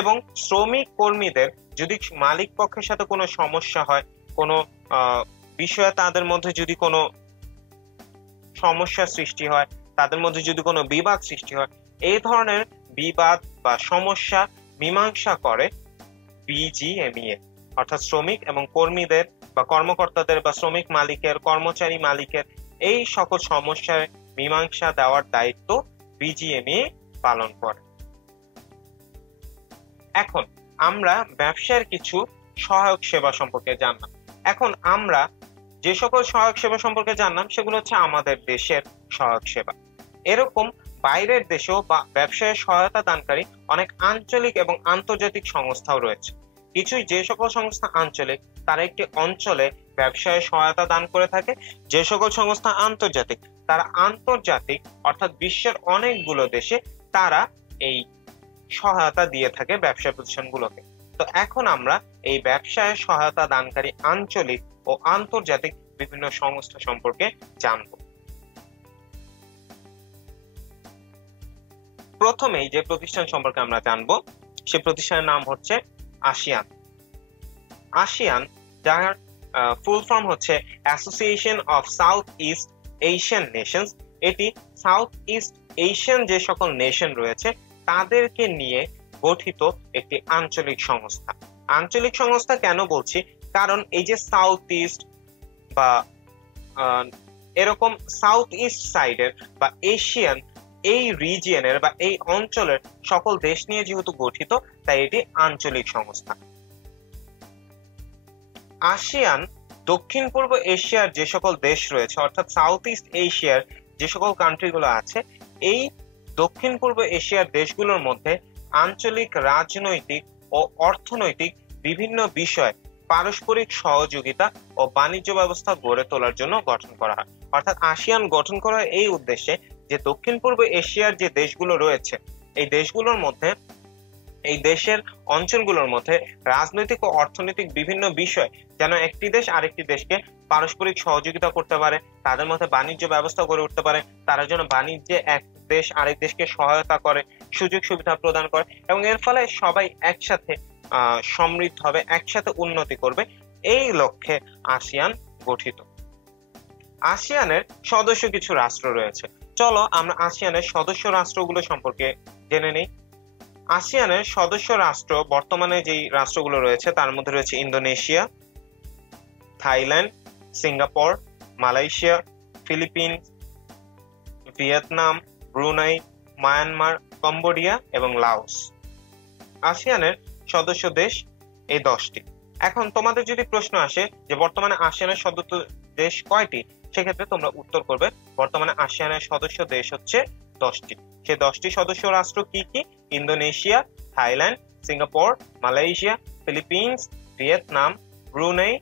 এবং শ্রমিক কর্মীদের যদি মালিক পক্ষের সাথে কোনো সমস্যা হয়, কোনো বিষয়ে তাদের মধ্যে যদি কোনো সমস্যা সৃষ্টি হয়, তাদের মধ্যে যদি কোনো বিবাদ সৃষ্টি হয়, এই ধরনের বিবাদ বা সমস্যা মীমাংসা করে বিজিএমইএ। অর্থাৎ শ্রমিক এবং কর্মীদের বা কর্মকর্তাদের বা শ্রমিক মালিকের, কর্মচারী মালিকের এই সকল সমস্যার মীমাংসা দেওয়ার দায়িত্ব বিজিএমইএ পালন করে। এখন আমরা ব্যবসার কিছু সহায়ক সেবা সম্পর্কে জানলাম। এখন আমরা যে সকল সহায়ক সেবা সম্পর্কে জানলাম সেগুলো হচ্ছে আমাদের দেশের সহায়ক সেবা। এরকম বাইরের দেশেও বা ব্যবসায় সহায়তা দানকারী অনেক আঞ্চলিক এবং আন্তর্জাতিক সংস্থাও রয়েছে। কিছু যে সকল সংস্থা আঞ্চলিক, তারা একটি অঞ্চলে ব্যবসায় সহায়তা দান করে থাকে। যে সকল সংস্থা আন্তর্জাতিক, তারা আন্তর্জাতিক অর্থাৎ বিশ্বের অনেকগুলো দেশে তারা এই সহায়তা দিয়ে থাকে ব্যবসা প্রতিষ্ঠানগুলোকে। তো এখন আমরা এই ব্যবসায় সহায়তা দানকারী আঞ্চলিক ও আন্তর্জাতিক বিভিন্ন সংস্থা সম্পর্কে জানব। প্রথমেই যে প্রতিষ্ঠান সম্পর্কে আমরা জানব সে প্রতিষ্ঠানের নাম হচ্ছে আসিয়ান। আসিয়ান, যার ফুল ফর্ম হচ্ছে association of south east Asian Nations. এটি সাউথ ইস্ট এশিয়ান যে সকল নেশন রয়েছে তাদেরকে নিয়ে গঠিত একটি আঞ্চলিক সংস্থা। আঞ্চলিক সংস্থা কেন বলছি, কারণ এই যে সাউথ ইস্ট বা এরকম সাউথ ইস্ট সাইডের বা এশিয়ান এই রিজিয়নের বা এই অঞ্চলের সকল দেশ নিয়ে যেহেতু গঠিত, তাই এটি আঞ্চলিক সংস্থা। আসিয়ান দক্ষিণ পূর্ব এশিয়ার যে সকল দেশ রয়েছে, অর্থাৎ সাউথ ইস্ট এশিয়ার যে সকল কান্ট্রিগুলো আছে, এই দক্ষিণ পূর্ব এশিয়ার দেশগুলোর মধ্যে আঞ্চলিক রাজনৈতিক ও অর্থনৈতিক বিভিন্ন বিষয় পারস্পরিক সহযোগিতা ও বাণিজ্য ব্যবস্থা গড়ে তোলার জন্য গঠন করা হয়। অর্থাৎ আসিয়ান গঠন করা হয় এই উদ্দেশ্যে যে দক্ষিণ পূর্ব এশিয়ার যে দেশগুলো রয়েছে, এই দেশগুলোর মধ্যে, এই দেশের অঞ্চলগুলোর মধ্যে রাজনৈতিক ও অর্থনৈতিক বিভিন্ন বিষয় যেন একটি দেশ আরেকটি দেশকে পারস্পরিক সহযোগিতা করতে পারে, তাদের মধ্যে বাণিজ্য ব্যবস্থা গড়ে উঠতে পারে, তারা যেন বাণিজ্যে এক দেশ আরেক দেশকে সহায়তা করে, সুযোগ সুবিধা প্রদান করে এবং এর ফলে সবাই একসাথে সমৃদ্ধ হবে, একসাথে উন্নতি করবে, এই লক্ষ্যে আসিয়ান গঠিত। আসিয়ানের সদস্য কিছু রাষ্ট্র রয়েছে। চলো আমরা আসিয়ানের সদস্য রাষ্ট্রগুলো সম্পর্কে জেনে নেই। আসিয়ানের সদস্য রাষ্ট্র বর্তমানে যেই রাষ্ট্রগুলো রয়েছে তার মধ্যে রয়েছে Indonesia, Thailand, Singapore, Malaysia, Philippines, Vietnam, Brunei, Myanmar, Cambodia এবং লাওস। আসিয়ানের সদস্য দেশ এই 10টি। এখন তোমাদের যদি প্রশ্ন আসে যে বর্তমানে আসিয়ানের সদস্য দেশ কয়টি, সেক্ষেত্রে তোমরা উত্তর করবে বর্তমানে আসিয়ানের সদস্য দেশ হচ্ছে 10টি। সে 10টি সদস্য রাষ্ট্র কি কি? Indonesia, Thailand, Singapore, Malaysia, Philippines, Vietnam, Brunei,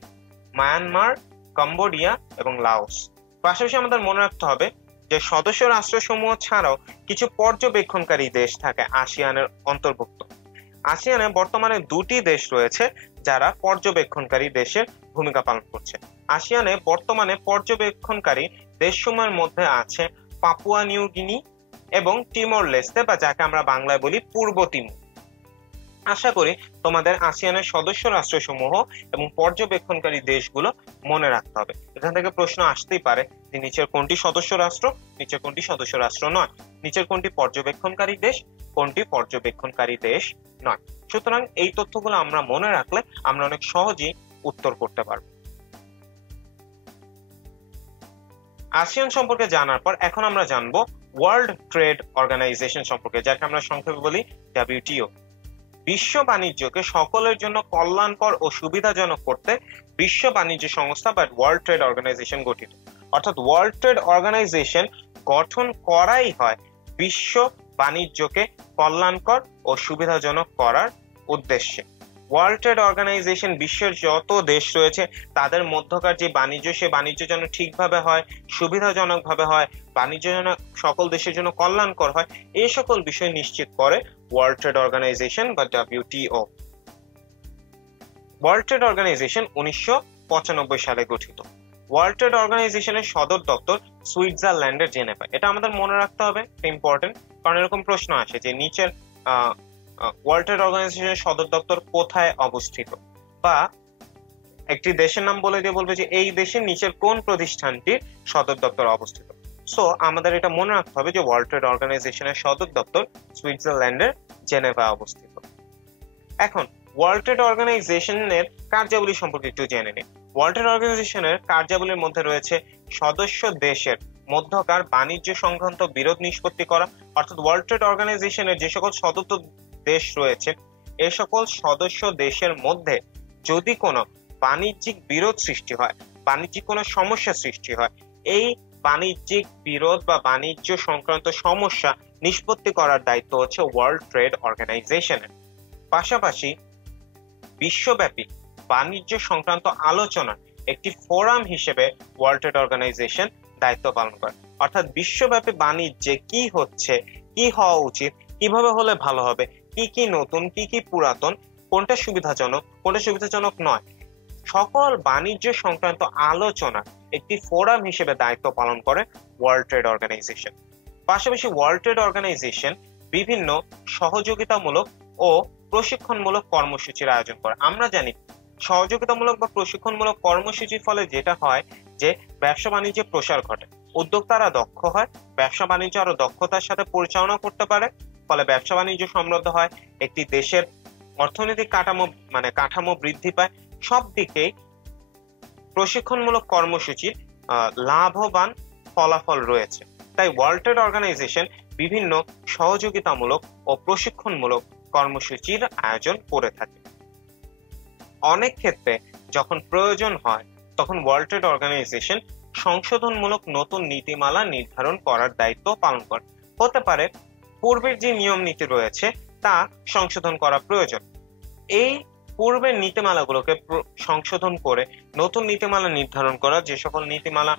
Myanmar, Cambodia এবং লাওস। পাশাপাশি আমাদের মনে রাখতে হবে যে সদস্য রাষ্ট্রসমূহ ছাড়াও কিছু পর্যবেক্ষণকারী দেশ থাকে আসিয়ানের অন্তর্ভুক্ত। আসিয়ানে বর্তমানে 2টি দেশ রয়েছে যারা পর্যবেক্ষণকারী দেশের ভূমিকা পালন করছে। আসিয়ানে বর্তমানে পর্যবেক্ষণকারী দেশসমূহের মধ্যে আছে পাপুয়া নিউ গিনি এবং তিমোর লেস্তে বা যাকে আমরা বাংলায় বলি পূর্ব তিমুর। আশা করি তোমাদের আসিয়ানের সদস্য রাষ্ট্রসমূহ এবং পর্যবেক্ষণকারী দেশগুলো মনে রাখতে হবে। এখান থেকে প্রশ্ন আসতেই পারে যে নিচের কোনটি সদস্য রাষ্ট্র, নিচের কোনটি সদস্য রাষ্ট্র নয়, নিচের কোনটি পর্যবেক্ষণকারী দেশ, কোনটি পর্যবেক্ষণকারী দেশ নয়। সুতরাং এই তথ্যগুলো আমরা মনে রাখলে আমরা অনেক সহজেই উত্তর করতে পারবো। আসিয়ান সম্পর্কে জানার পর এখন আমরা জানবো ওয়ার্ল্ড ট্রেড অর্গানাইজেশন সম্পর্কে, যাকে আমরা সংক্ষেপে বলি ডব্লিউটিও। বিশ্ব বাণিজ্যকে সকলের জন্য কল্যাণকর ও সুবিধাজনক করতে বিশ্ব বাণিজ্য সংস্থা বা ওয়ার্ল্ড ট্রেড অর্গানাইজেশন গঠিত। অর্থাৎ ওয়ার্ল্ড ট্রেড অর্গানাইজেশন গঠন করাই হয় বিশ্ব বাণিজ্যকে কল্যাণকর ও সুবিধাজনক করার উদ্দেশ্যে। ওয়ার্ল্ড ট্রেড অর্গানাইজেশন বিশ্বের যত দেশ রয়েছে তাদের মধ্যকার যে বাণিজ্য, সে বাণিজ্য যেন ঠিকভাবে হয়, সুবিধাজনকভাবে হয়, বাণিজ্য যেন সকল দেশের জন্য কল্যাণকর হয়, এই সকল বিষয় নিশ্চিত করে ওয়ার্ল্ড ট্রেড অর্গানাইজেশন বা ডব্লিউটিও। ওয়ার্ল্ড ট্রেড অর্গানাইজেশন 1995 সালে গঠিত। ওয়ার্ল্ড ট্রেড অর্গানাইজেশনের সদর দপ্তর সুইজারল্যান্ডের জেনেভা। এটা আমাদের মনে রাখতে হবে, ইম্পর্টেন্ট, কারণ এরকম প্রশ্ন আসে যে নিচের ওয়ার্ল্ড ট্রেড অর্গানাইজেশনের সদর দপ্তর কোথায় অবস্থিত, বা একটি দেশের নাম বলে দিয়ে বলবে যে এই দেশের নিচের কোন প্রতিষ্ঠানটির সদর দপ্তর অবস্থিত। সো আমাদের এটা মনে রাখতে হবে যে ওয়ার্ল্ড ট্রেড অর্গানাইজেশনের সদর দপ্তর সুইজারল্যান্ডের জেনেভা অবস্থিত। এখন ওয়ার্ল্ড ট্রেড অর্গানাইজেশনের কার্যাবলী সম্পর্কে একটু জেনে নিই। ওয়ার্ল্ড ট্রেড অর্গানাইজেশনের কার্যাবলীর মধ্যে রয়েছে সদস্য দেশের মধ্যকার বাণিজ্য সংক্রান্ত বিরোধ নিষ্পত্তি করা। অর্থাৎ ওয়ার্ল্ড ট্রেড অর্গানাইজেশনের যে সকল সদস্য দেশ রয়েছে, এ সকল সদস্য দেশের মধ্যে যদি কোনো বাণিজ্যিক বিরোধ সৃষ্টি হয়, বাণিজ্যিক কোনো সমস্যা সৃষ্টি হয়, এই বাণিজ্যিক বিরোধ বা বাণিজ্য সংক্রান্ত সমস্যা নিষ্পত্তি করার দায়িত্ব হচ্ছে ওয়ার্ল্ড ট্রেড অর্গানাইজেশনের। পাশাপাশি বিশ্বব্যাপী বাণিজ্য সংক্রান্ত আলোচনার একটি ফোরাম হিসেবে ওয়ার্ল্ড ট্রেড অর্গানাইজেশন দায়িত্ব পালন করে। অর্থাৎ বিশ্বব্যাপী বাণিজ্যে কি হচ্ছে, কি হওয়া উচিত, কিভাবে হলে ভালো হবে, কি কি নতুন, কি কি পুরাতন, কোনটা সুবিধাজনক, কোনটা সুবিধাজনক নয়, সকল বাণিজ্য সংক্রান্ত আলোচনার একটি ফোরাম হিসেবে দায়িত্ব পালন করে ওয়ার্ল্ড ট্রেড অর্গানাইজেশন। পাশাপাশি ওয়ার্ল্ড ট্রেড অর্গানাইজেশন বিভিন্ন সহযোগিতামূলক ও প্রশিক্ষণমূলক কর্মসূচির আয়োজন করে। আমরা জানি সহযোগিতামূলক বা প্রশিক্ষণমূলক কর্মসূচির ফলে যেটা হয় যে ব্যবসা বাণিজ্যের প্রসার ঘটে, উদ্যোক্তারা দক্ষ হয়, ব্যবসা বাণিজ্য আরো দক্ষতার সাথে পরিচালনা করতে পারে, ফলে ব্যবসা বাণিজ্য সমৃদ্ধ হয়, একটি দেশের অর্থনৈতিক কাঠামো বৃদ্ধি পায়। সব দিকেই প্রশিক্ষণমূলক কর্মসূচির লাভবান ফলাফল রয়েছে। তাই ওয়ার্ল্ড ট্রেড অর্গানাইজেশন বিভিন্ন সহযোগিতামূলক ও প্রশিক্ষণমূলক কর্মসূচির আয়োজন করে থাকে। অনেক ক্ষেত্রে যখন প্রয়োজন হয় তখন ওয়ার্ল্ড ট্রেড অর্গানাইজেশন সংশোধনমূলক নতুন নীতিমালা নির্ধারণ করার দায়িত্ব পালন করে। হতে পারে পূর্বের যে নিয়ম নীতি রয়েছে তা সংশোধন করা প্রয়োজন। এই পূর্বের নীতিমালাগুলোকে সংশোধন করে নতুন নীতিমালা নির্ধারণ করা, যে সকল নীতিমালা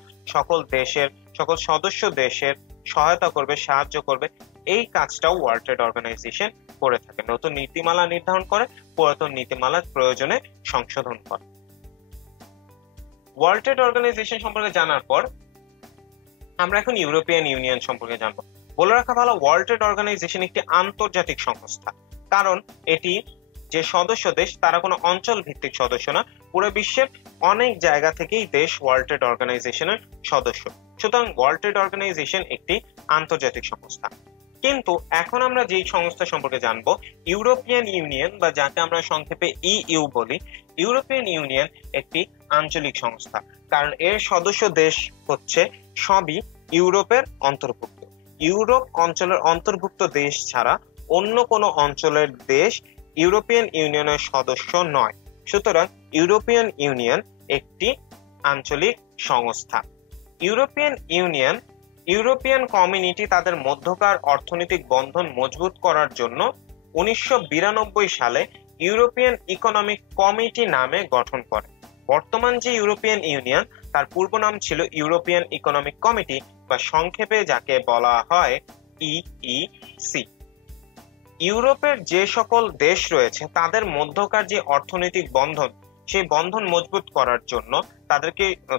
সকল সদস্য দেশের সহায়তা করবে, সাহায্য করবে, এই কাজটাও ওয়ার্ল্ড ট্রেড অর্গানাইজেশন করে থাকে। নতুন নীতিমালা নির্ধারণ করে, পুরাতন নীতিমালার প্রয়োজনে সংশোধন করে। ওয়ার্ল্ড ট্রেড অর্গানাইজেশন সম্পর্কে জানার পর আমরা এখন ইউরোপিয়ান ইউনিয়ন সম্পর্কে জানবো। বলে রাখা ভালো, ওয়ার্ল্ড ট্রেড অর্গানাইজেশন একটি আন্তর্জাতিক সংস্থা, কারণ এটি যে সদস্য দেশ তারা কোনো অঞ্চল ভিত্তিক সদস্য না, পুরো বিশ্বের অনেক জায়গা থেকেই দেশ ওয়ার্ল্ড ট্রেড অর্গানাইজেশনের সদস্য। সুতরাং ওয়ার্ল্ড ট্রেড অর্গানাইজেশন একটি আন্তর্জাতিক সংস্থা। কিন্তু এখন আমরা যেই সংস্থা সম্পর্কে জানবো, ইউরোপিয়ান ইউনিয়ন বা যাকে আমরা সংক্ষেপে ইইউ বলি, ইউরোপিয়ান ইউনিয়ন একটি আঞ্চলিক সংস্থা, কারণ এর সদস্য দেশ হচ্ছে সবই ইউরোপের অন্তর্ভুক্ত। ইউরোপ অঞ্চলের অন্তর্ভুক্ত দেশ ছাড়া অন্য কোনো অঞ্চলের দেশ ইউরোপিয়ান ইউনিয়নের সদস্য নয়। সুতরাং ইউরোপিয়ান ইউনিয়ন একটি আঞ্চলিক সংস্থা। ইউরোপিয়ান কমিউনিটি তাদের মধ্যকার অর্থনৈতিক বন্ধন মজবুত করার জন্য 1992 সালে ইউরোপিয়ান ইকোনমিক কমিটি নামে গঠন করে। বর্তমান যে ইউরোপিয়ান ইউনিয়ন তার পূর্ব নাম ছিল ইউরোপিয়ান ইকোনমিক কমিটি বা সংক্ষেপে যাকে বলা হয় ইইসি। ইউরোপের যে সকল দেশ রয়েছে তাদের মধ্যকার যে অর্থনৈতিক বন্ধন, সেই বন্ধন মজবুত করার জন্য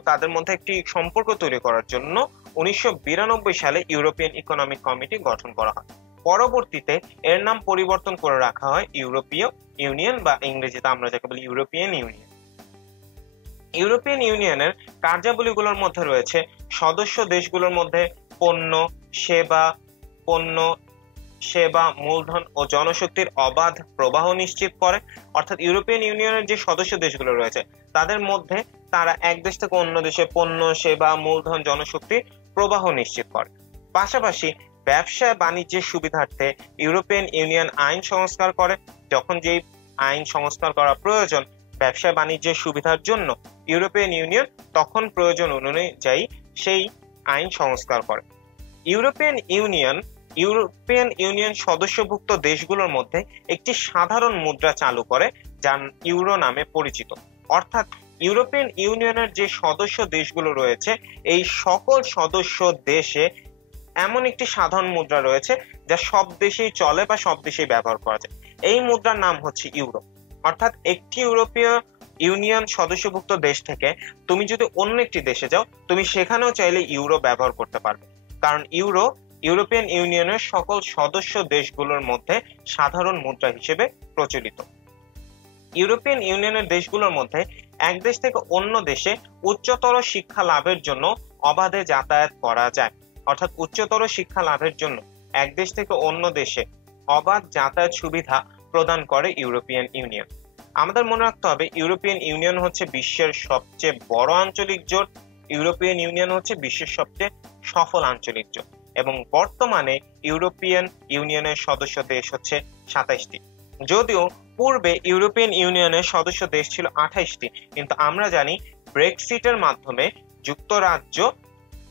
তাদের মধ্যে একটি সম্পর্ক তৈরি করার জন্য 1992 সালে ইউরোপিয়ান ইকোনমিক কমিটি গঠন করা হয়। পরবর্তীতে এর নাম পরিবর্তন করে রাখা হয় ইউরোপীয় ইউনিয়ন, বা ইংরেজিতে আমরা যাকে বলি ইউরোপিয়ান ইউনিয়ন। ইউরোপিয়ান ইউনিয়নের কার্যাবলীগুলোর মধ্যে রয়েছে সদস্য দেশগুলোর মধ্যে পণ্য, সেবা, মূলধন ও জনশক্তির অবাধ প্রবাহ নিশ্চিত করে। অর্থাৎ ইউরোপিয়ান ইউনিয়নের যে সদস্য দেশগুলো রয়েছে তাদের মধ্যে তারা এক দেশ থেকে অন্য দেশে পণ্য, সেবা, মূলধন, জনশক্তির প্রবাহ নিশ্চিত করে। পাশাপাশি ব্যবসা বাণিজ্যের সুবিধার্থে ইউরোপিয়ান ইউনিয়ন আইন সংস্কার করে। যখন যেই আইন সংস্কার করা প্রয়োজন ব্যবসা বাণিজ্যের সুবিধার জন্য, ইউরোপিয়ান ইউনিয়ন তখন প্রয়োজন অনুযায়ী সেই আইন সংস্কার করে। ইউরোপিয়ান ইউনিয়ন সদস্যভুক্ত দেশগুলোর মধ্যে একটি সাধারণ মুদ্রা চালু করে যা ইউরো নামে পরিচিত। অর্থাৎ ইউরোপিয়ান ইউনিয়নের যে সদস্য দেশগুলো রয়েছে এই সকল সদস্য দেশে এমন একটি সাধারণ মুদ্রা রয়েছে যা সব দেশেই চলে বা সব দেশেই ব্যবহার করা যায়। এই মুদ্রার নাম হচ্ছে ইউরো। অর্থাৎ একটি ইউরোপীয় ইউনিয়ন সদস্যভুক্ত দেশ থেকে তুমি যদি অন্য একটি দেশে যাও তুমি সেখানেও চাইলে ইউরো ব্যবহার করতে পারবে, কারণ ইউরো ইউরোপিয়ান ইউনিয়নের সকল সদস্য দেশগুলোর মধ্যে সাধারণ মুদ্রা হিসেবে প্রচলিত। ইউরোপিয়ান ইউনিয়নের দেশগুলোর মধ্যে এক দেশ থেকে অন্য দেশে উচ্চতর শিক্ষা লাভের জন্য অবাধে যাতায়াত করা যায়। অর্থাৎ উচ্চতর শিক্ষা লাভের জন্য এক দেশ থেকে অন্য দেশে অবাধ যাতায়াত সুবিধা প্রদান করে ইউরোপিয়ান ইউনিয়ন। আমাদের মনে রাখতে হবে ইউরোপিয়ান ইউনিয়ন হচ্ছে বিশ্বের সবচেয়ে বড় আঞ্চলিক জোট, ইউরোপিয়ান ইউনিয়ন হচ্ছে বিশ্বের সবচেয়ে সফল আঞ্চলিক জোট, এবং বর্তমানে ইউরোপিয়ান ইউনিয়নের সদস্য দেশ হচ্ছে 27টি। যদিও পূর্বে ইউরোপিয়ান ইউনিয়নের সদস্য দেশ ছিল 28টি, কিন্তু আমরা জানি ব্রেক্সিটের মাধ্যমে যুক্তরাজ্য,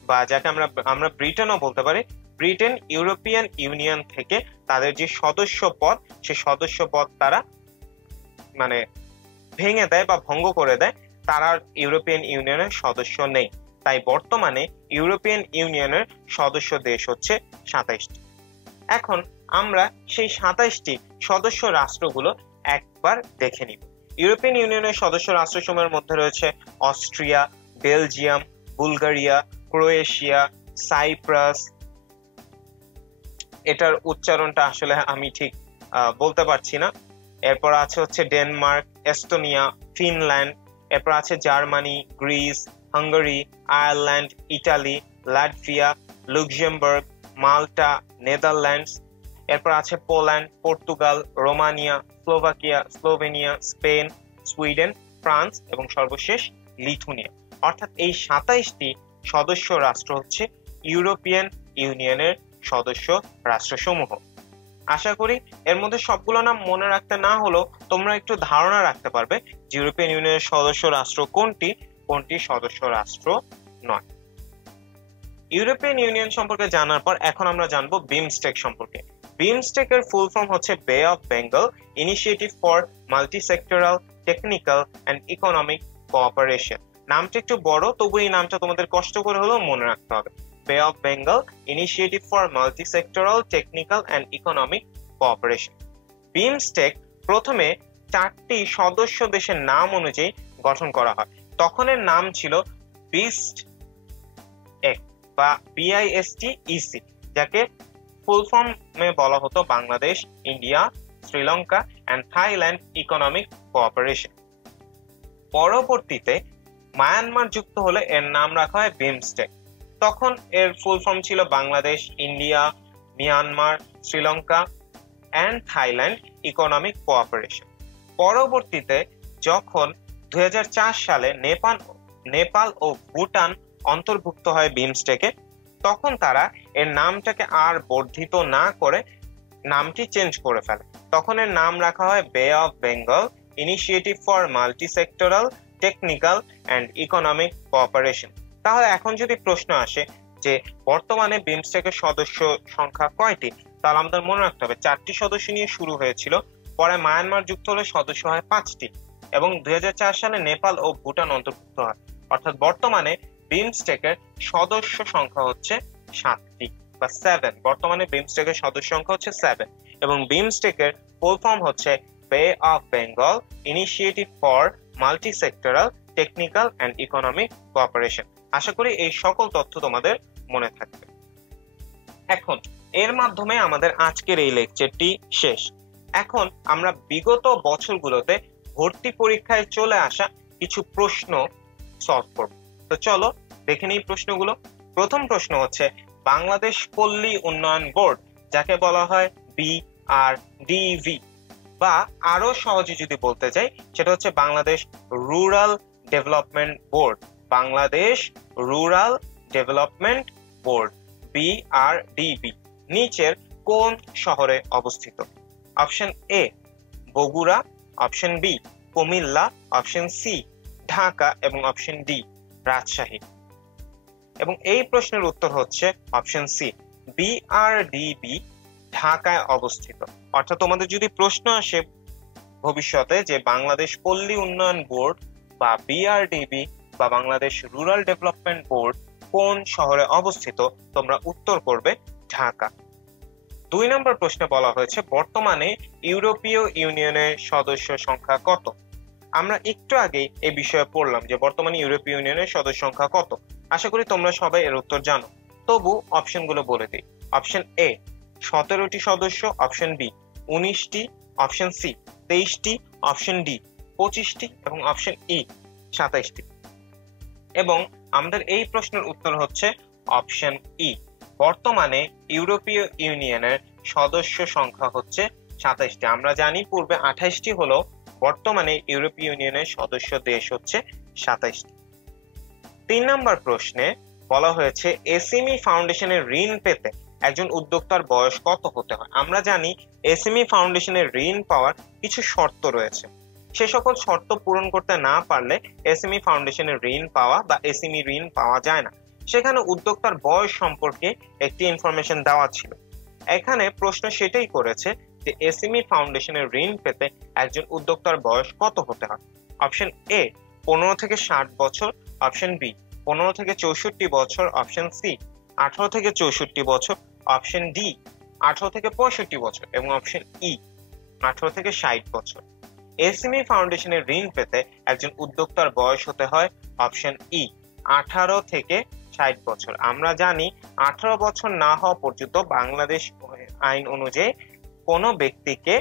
বা যাকে আমরা ব্রিটেনও বলতে পারি, ব্রিটেন ইউরোপিয়ান ইউনিয়ন থেকে তাদের যে সদস্য পদ সে সদস্য পদ তারা ভেঙে দেয় বা ভঙ্গ করে দেয়, তারা ইউরোপিয়ান ইউনিয়নের সদস্য নেই। তাই বর্তমানে ইউরোপিয়ান ইউনিয়নের সদস্য দেশ হচ্ছে 27টি। এখন আমরা সেই 27টি সদস্য রাষ্ট্রগুলো একবার দেখে নিব। ইউরোপিয়ান ইউনিয়নের সদস্য রাষ্ট্রসমূহের মধ্যে রয়েছে Austria, Belgium, Bulgaria, Croatia, cypress, এটার উচ্চারণটা আসলে আমি ঠিক বলতে পারছি না। এরপর আছে হচ্ছে ডেনমার্ক, এস্তোনিয়া, ফিনল্যান্ড, এরপর আছে Germany, Greece, Hungary, Ireland, Italy, Latvia, Luxembourg, Malta, Netherlands, এরপর আছে Poland, Portugal, Romania, Slovakia, Slovenia, Spain, Sweden, France এবং সর্বশেষ লিথুনিয়া। অর্থাৎ এই 27টি সদস্য রাষ্ট্র হচ্ছে ইউরোপিয়ান ইউনিয়নের সদস্য রাষ্ট্রসমূহ। আশা করি এর মধ্যে সবগুলো নাম মনে রাখতে না হলেও তোমরা একটু ধারণা রাখতে পারবে যে ইউরোপিয়ান ইউনিয়নের সদস্য রাষ্ট্র কোনটি, কোনটি সদস্য রাষ্ট্র নয়। ইউরোপিয়ান ইউনিয়ন সম্পর্কে জানার পর এখন আমরা জানবো বিমস্টেক সম্পর্কে। বিমস্টেক এর ফুল ফর্ম হচ্ছে bay of Bengal initiative for multisectoral technical and economic cooperation. নামটা একটু বড়, তবু এই নামটা তোমাদের কষ্ট করে হলেও মনে রাখতে হবে। বে of Bengal initiative for multisectoral technical and economic cooperation. BIMSTEC প্রথমে 4টি সদস্য দেশের নাম অনুযায়ী গঠন করা হয়। তখন এর নাম ছিল বিস্ট এক বা BISTEC, যাকে ফুল ফর্মে বলা হতো Bangladesh, India, Sri Lanka and Thailand economic cooperation. পরবর্তীতে মায়ানমার যুক্ত হলে এর নাম রাখা হয় বিমস্টেক। তখন এর ফুল ফর্ম ছিল Bangladesh, India, Myanmar, Sri Lanka and Thailand economic cooperation. পরবর্তীতে যখন 2004 সালে নেপাল ও ভুটান অন্তর্ভুক্ত হয় বিমস্টেকে, তখন তারা এর নামটাকে আর বর্ধিত না করে নামটি চেঞ্জ করে ফেলে। তখন এর নাম রাখা হয় বে of Bengal initiative for multisectoral technical and economic cooperation. তাহলে এখন যদি প্রশ্ন আসে যে বর্তমানে বিমস্টেকের সদস্য সংখ্যা কয়টি, তাহলে আমাদের মনে রাখতে হবে 4টি সদস্য নিয়ে শুরু হয়েছিল, পরে মায়ানমার যুক্ত হলে সদস্য হয় 5টি, এবং 2004 সালে নেপাল ও ভুটান অন্তর্ভুক্ত হয়। অর্থাৎ বর্তমানে বিমস্টেকের সদস্য সংখ্যা হচ্ছে 7টি বা 7। বর্তমানে বিমস্টেকের সদস্য সংখ্যা হচ্ছে 7, এবং বিমস্টেকের ফুল ফর্ম হচ্ছে bay of Bengal initiative for multisectoral technical and economic cooperation. আশা করি এই সকল তথ্য তোমাদের মনে থাকবে। এখন এর মাধ্যমে আমাদের আজকের এই লেকচারটি শেষ। এখন আমরা বিগত বছরগুলোতে ভর্তি পরীক্ষায় চলে আসা কিছু প্রশ্ন সলভ করব। তো চলো দেখে নিই প্রশ্নগুলো। প্রথম প্রশ্ন হচ্ছে, বাংলাদেশ পল্লী উন্নয়ন বোর্ড, যাকে বলা হয় BRDV, বা আরো সহজে যদি বলতে চাই সেটা হচ্ছে Bangladesh rural development board. Bangladesh rural development board BRDB নিচের কোন শহরে অবস্থিত? Option A Bogura, option B Comilla, option C Dhaka এবং অপশন ডি রাজশাহী। এবং এই প্রশ্নের উত্তর হচ্ছে অপশন সি, BRDB ঢাকায় অবস্থিত। অর্থাৎ তোমাদের যদি প্রশ্ন আসে ভবিষ্যতে যে বাংলাদেশ পল্লী উন্নয়ন বোর্ড বা BRDB বা বাংলাদেশ রুরাল ডেভেলপমেন্ট বোর্ড কোন শহরে অবস্থিত, তোমরা উত্তর করবে ঢাকা। 2 নম্বর প্রশ্নে বলা হয়েছে, বর্তমানে ইউরোপীয় ইউনিয়নের সদস্য সংখ্যা কত? আমরা একটু আগে এই বিষয়ে পড়লাম যে বর্তমানে ইউরোপীয় ইউনিয়নের সদস্য সংখ্যা কত। আশা করি তোমরা সবাই এর উত্তর জানো, তবু অপশনগুলো বলে দিই। অপশন এ 17টি সদস্য, অপশন বি 19টি, অপশন সি 23টি, অপশন ডি 25টি এবং অপশন ই 27টি। এবং আমাদের এই প্রশ্নের উত্তর হচ্ছে অপশন ই, বর্তমানে ইউরোপীয় ইউনিয়নের সদস্য সংখ্যা হচ্ছে 27টি। আমরা জানি পূর্বে 28টি হলো, বর্তমানে ইউরোপীয় ইউনিয়নের সদস্য দেশ হচ্ছে 27টি। 3 নম্বর প্রশ্নে বলা হয়েছে, এসএমই ফাউন্ডেশনের ঋণ পেতে একজন উদ্যোক্তার বয়স কত হতে হয়? আমরা জানি এসএমই ফাউন্ডেশনের ঋণ পাওয়ার কিছু শর্ত রয়েছে। সে সকল শর্ত পূরণ করতে না পারলে এসএমই ফাউন্ডেশনের ঋণ পাওয়া বা এসএমই ঋণ পাওয়া যায় না। সেখানে উদ্যোক্তার বয়স সম্পর্কে একটি ইনফরমেশন দেওয়া ছিল। এখানে প্রশ্ন সেটাই করেছে যে এসএমই ফাউন্ডেশনের ঋণ পেতে একজন উদ্যোক্তার বয়স কত হতে হয়? অপশন এ 15 থেকে 60 বছর, অপশন বি 15 থেকে 64 বছর, অপশন সি 18 থেকে 64 বছর, অপশন ডি 18 থেকে 65 বছর এবং অপশন ই 18 থেকে 60 বছর। এসএমই ফাউন্ডেশনের ঋণ পেতে একজন উদ্যোক্তার বয়স হতে হয় অপশন ই 18 থেকে 60 বছর। আমরা জানি 18 বছর না হওয়া পর্যন্ত বাংলাদেশ আইন অনুযায়ী কোনো ব্যক্তিকে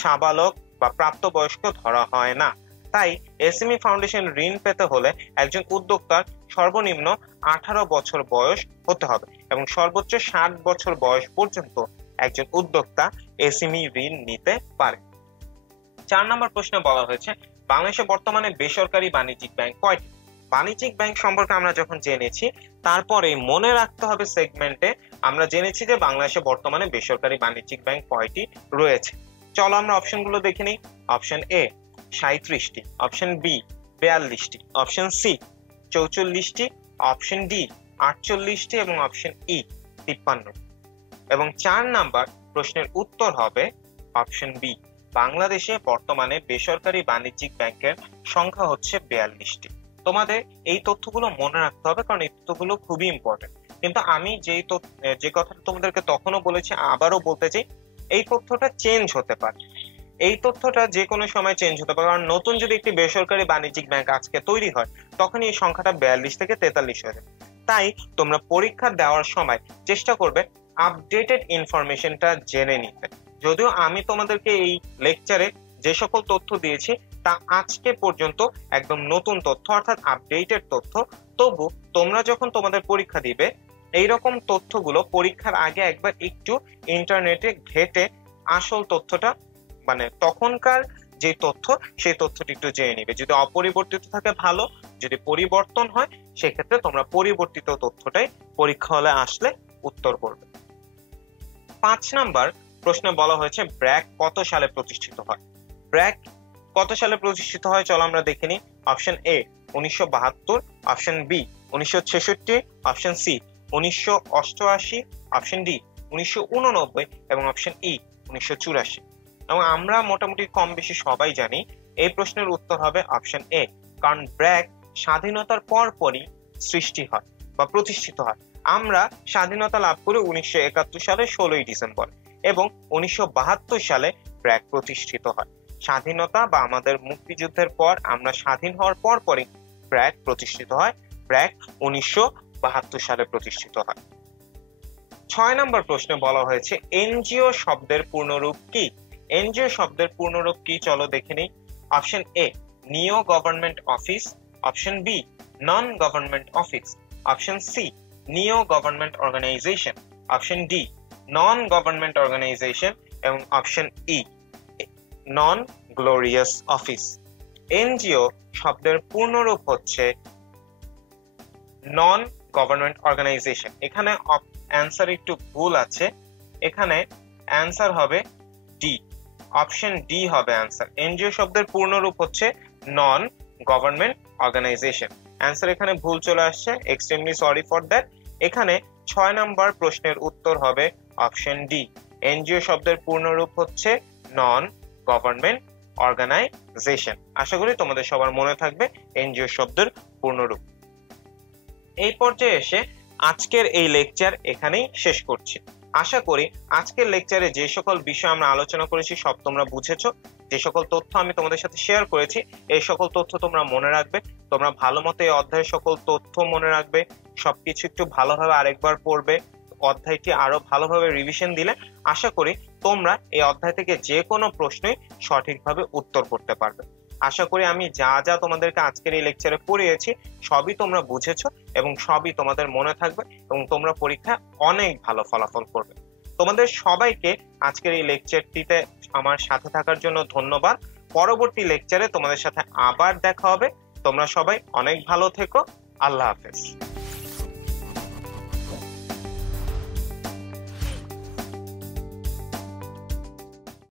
সাবালক বা প্রাপ্তবয়স্ক ধরা হয় না। তাই এসএমই ফাউন্ডেশন ঋণ পেতে হলে একজন উদ্যোক্তার সর্বনিম্ন 18 বছর বয়স হতে হবে এবং সর্বোচ্চ 60 বছর বয়স পর্যন্ত একজন উদ্যোক্তা এসএমই ঋণ নিতে পারে। 4 নম্বর প্রশ্নে বলা হয়েছে, বাংলাদেশে বর্তমানে বেসরকারি বাণিজ্যিক ব্যাংক কয়টি? বাণিজ্যিক ব্যাংক সম্পর্কে আমরা যখন জেনেছি, তারপরে মনে রাখতে হবে সেগমেন্টে আমরা জেনেছি যে বাংলাদেশে বর্তমানে বেসরকারি বাণিজ্যিক ব্যাংক কয়টি রয়েছে। চলো আমরা অপশনগুলো দেখে নিই। অপশন এ 37টি, অপশন বি 42টি, অপশন সি 44টি, অপশন ডি 48টি এবং অপশন ই 53। এবং 4 নাম্বার প্রশ্নের উত্তর হবে অপশন বি, বাংলাদেশে বর্তমানে বেসরকারি বাণিজ্যিক ব্যাংকের সংখ্যা হচ্ছে 42টি। তোমাদের এই তথ্যগুলো মনে রাখতে হবে, কারণ এই তথ্যগুলো খুবই ইম্পর্টেন্ট। কিন্তু আমি যে কথাটা তোমাদেরকে তখনও বলেছি আবারও বলতে চাই, এই তথ্যটা চেঞ্জ হতে পারে। এই তথ্যটা যে কোনো সময় চেঞ্জ হতে পারে, কারণ নতুন যদি একটি বেসরকারি বাণিজ্যিক ব্যাংক আজকে তৈরি হয়, তখন এই সংখ্যাটা 42 থেকে 43 হয়ে যাবে। তাই তোমরা পরীক্ষা দেওয়ার সময় চেষ্টা করবে আপডেটেড ইনফরমেশনটা জেনে নিতে। যদিও আমি তোমাদেরকে এই লেকচারে যে সকল তথ্য দিয়েছি তা আজকে পর্যন্ত একদম নতুন তথ্য, অর্থাৎ আপডেটেড তথ্য, তবু তোমরা যখন তোমাদের পরীক্ষা দিবে এইরকম তথ্যগুলো পরীক্ষার আগে একবার একটু ইন্টারনেটে ঘেটে আসল তথ্যটা, মানে তখনকার যে তথ্য সেই তথ্যটি একটু জেনে নিবে। যদি অপরিবর্তিত থাকে ভালো, যদি পরিবর্তন হয় সেক্ষেত্রে তোমরা পরিবর্তিত তথ্যটাই পরীক্ষা হলে আসলে উত্তর করবে। 5 নাম্বার প্রশ্নে বলা হয়েছে, ব্র্যাক কত সালে প্রতিষ্ঠিত হয়? ব্র্যাক কত সালে প্রতিষ্ঠিত হয় চলো আমরা দেখে নিই। Option A 1972, option B 1966, option C 1988, option D 1989 এবং অপশন ই 1984। এবং আমরা মোটামুটি কম বেশি সবাই জানি এই প্রশ্নের উত্তর হবে অপশন এ, কারণ ব্র্যাক স্বাধীনতার পরপরই সৃষ্টি হয় বা প্রতিষ্ঠিত হয়। আমরা স্বাধীনতা লাভ করি 1971 সালে 16ই ডিসেম্বর এবং 1972 সালে ব্র্যাক প্রতিষ্ঠিত হয়। স্বাধীনতা বা আমাদের মুক্তিযুদ্ধের পর আমরা স্বাধীন হওয়ার পরপরই ব্র্যাক প্রতিষ্ঠিত হয়। ব্র্যাক 1972 সালে প্রতিষ্ঠিত হয়। 6 নম্বর প্রশ্নে বলা হয়েছে এনজিও শব্দের পূর্ণরূপ কি? এনজিও শব্দের পূর্ণরূপ কি চলো দেখে নিই। Option A neo government office, option B non government office, option C neo government organization, option D non government organization এবং option E non glorious office. NGO শব্দের পূর্ণরূপ হচ্ছে নন গভর্নমেন্ট অর্গানাইজেশন। এখানে অ্যান্সার একটু ভুল আছে, এখানে অ্যান্সার হবে ডি, অপশন ডি হবে অ্যান্সার। এনজিও শব্দের পূর্ণরূপ হচ্ছে নন গভর্নমেন্ট অর্গানাইজেশন। অ্যান্সার এখানে ভুল চলে আসছে, এক্সট্রিমলি সরি ফর দ্যাট। এখানে 6 নম্বর প্রশ্নের উত্তর হবে অপশন ডি। এনজিও শব্দের পূর্ণরূপ হচ্ছে নন গভর্নমেন্ট অর্গানাইজেশন। আশা করি তোমাদের সবার মনে থাকবে এনজিও শব্দের পূর্ণরূপ। এই পর্যায়ে এসে আজকের এই লেকচার এখানেই শেষ করছি। আশা করি আজকের লেকচারে যে সকল বিষয় আমরা আলোচনা করেছি সব তোমরা বুঝেছো। যে সকল তথ্য আমি তোমাদের সাথে শেয়ার করেছি এই সকল তথ্য তোমরা মনে রাখবে। তোমরা ভালো মতো এই অধ্যায়ের সকল তথ্য মনে রাখবে, সবকিছু একটু ভালোভাবে আরেকবার পড়বে, অধ্যায়টি আরো ভালোভাবে রিভিশন দিলে আশা করি তোমরা এই অধ্যায় থেকে যে কোনো প্রশ্নই সঠিকভাবে উত্তর করতে পারবে। আশা করি আমি যা যা তোমাদেরকে আজকের এই লেকচারে পড়িয়েছি সবই তোমরা বুঝেছো এবং সবই তোমাদের মনে থাকবে এবং তোমরা পরীক্ষায় অনেক ভালো ফলাফল করবে। তোমাদের সবাইকে আজকের এই লেকচারটিতে আমার সাথে থাকার জন্য ধন্যবাদ। পরবর্তী লেকচারে তোমাদের সাথে আবার দেখা হবে। তোমরা সবাই অনেক ভালো থেকো। আল্লাহ হাফেজ।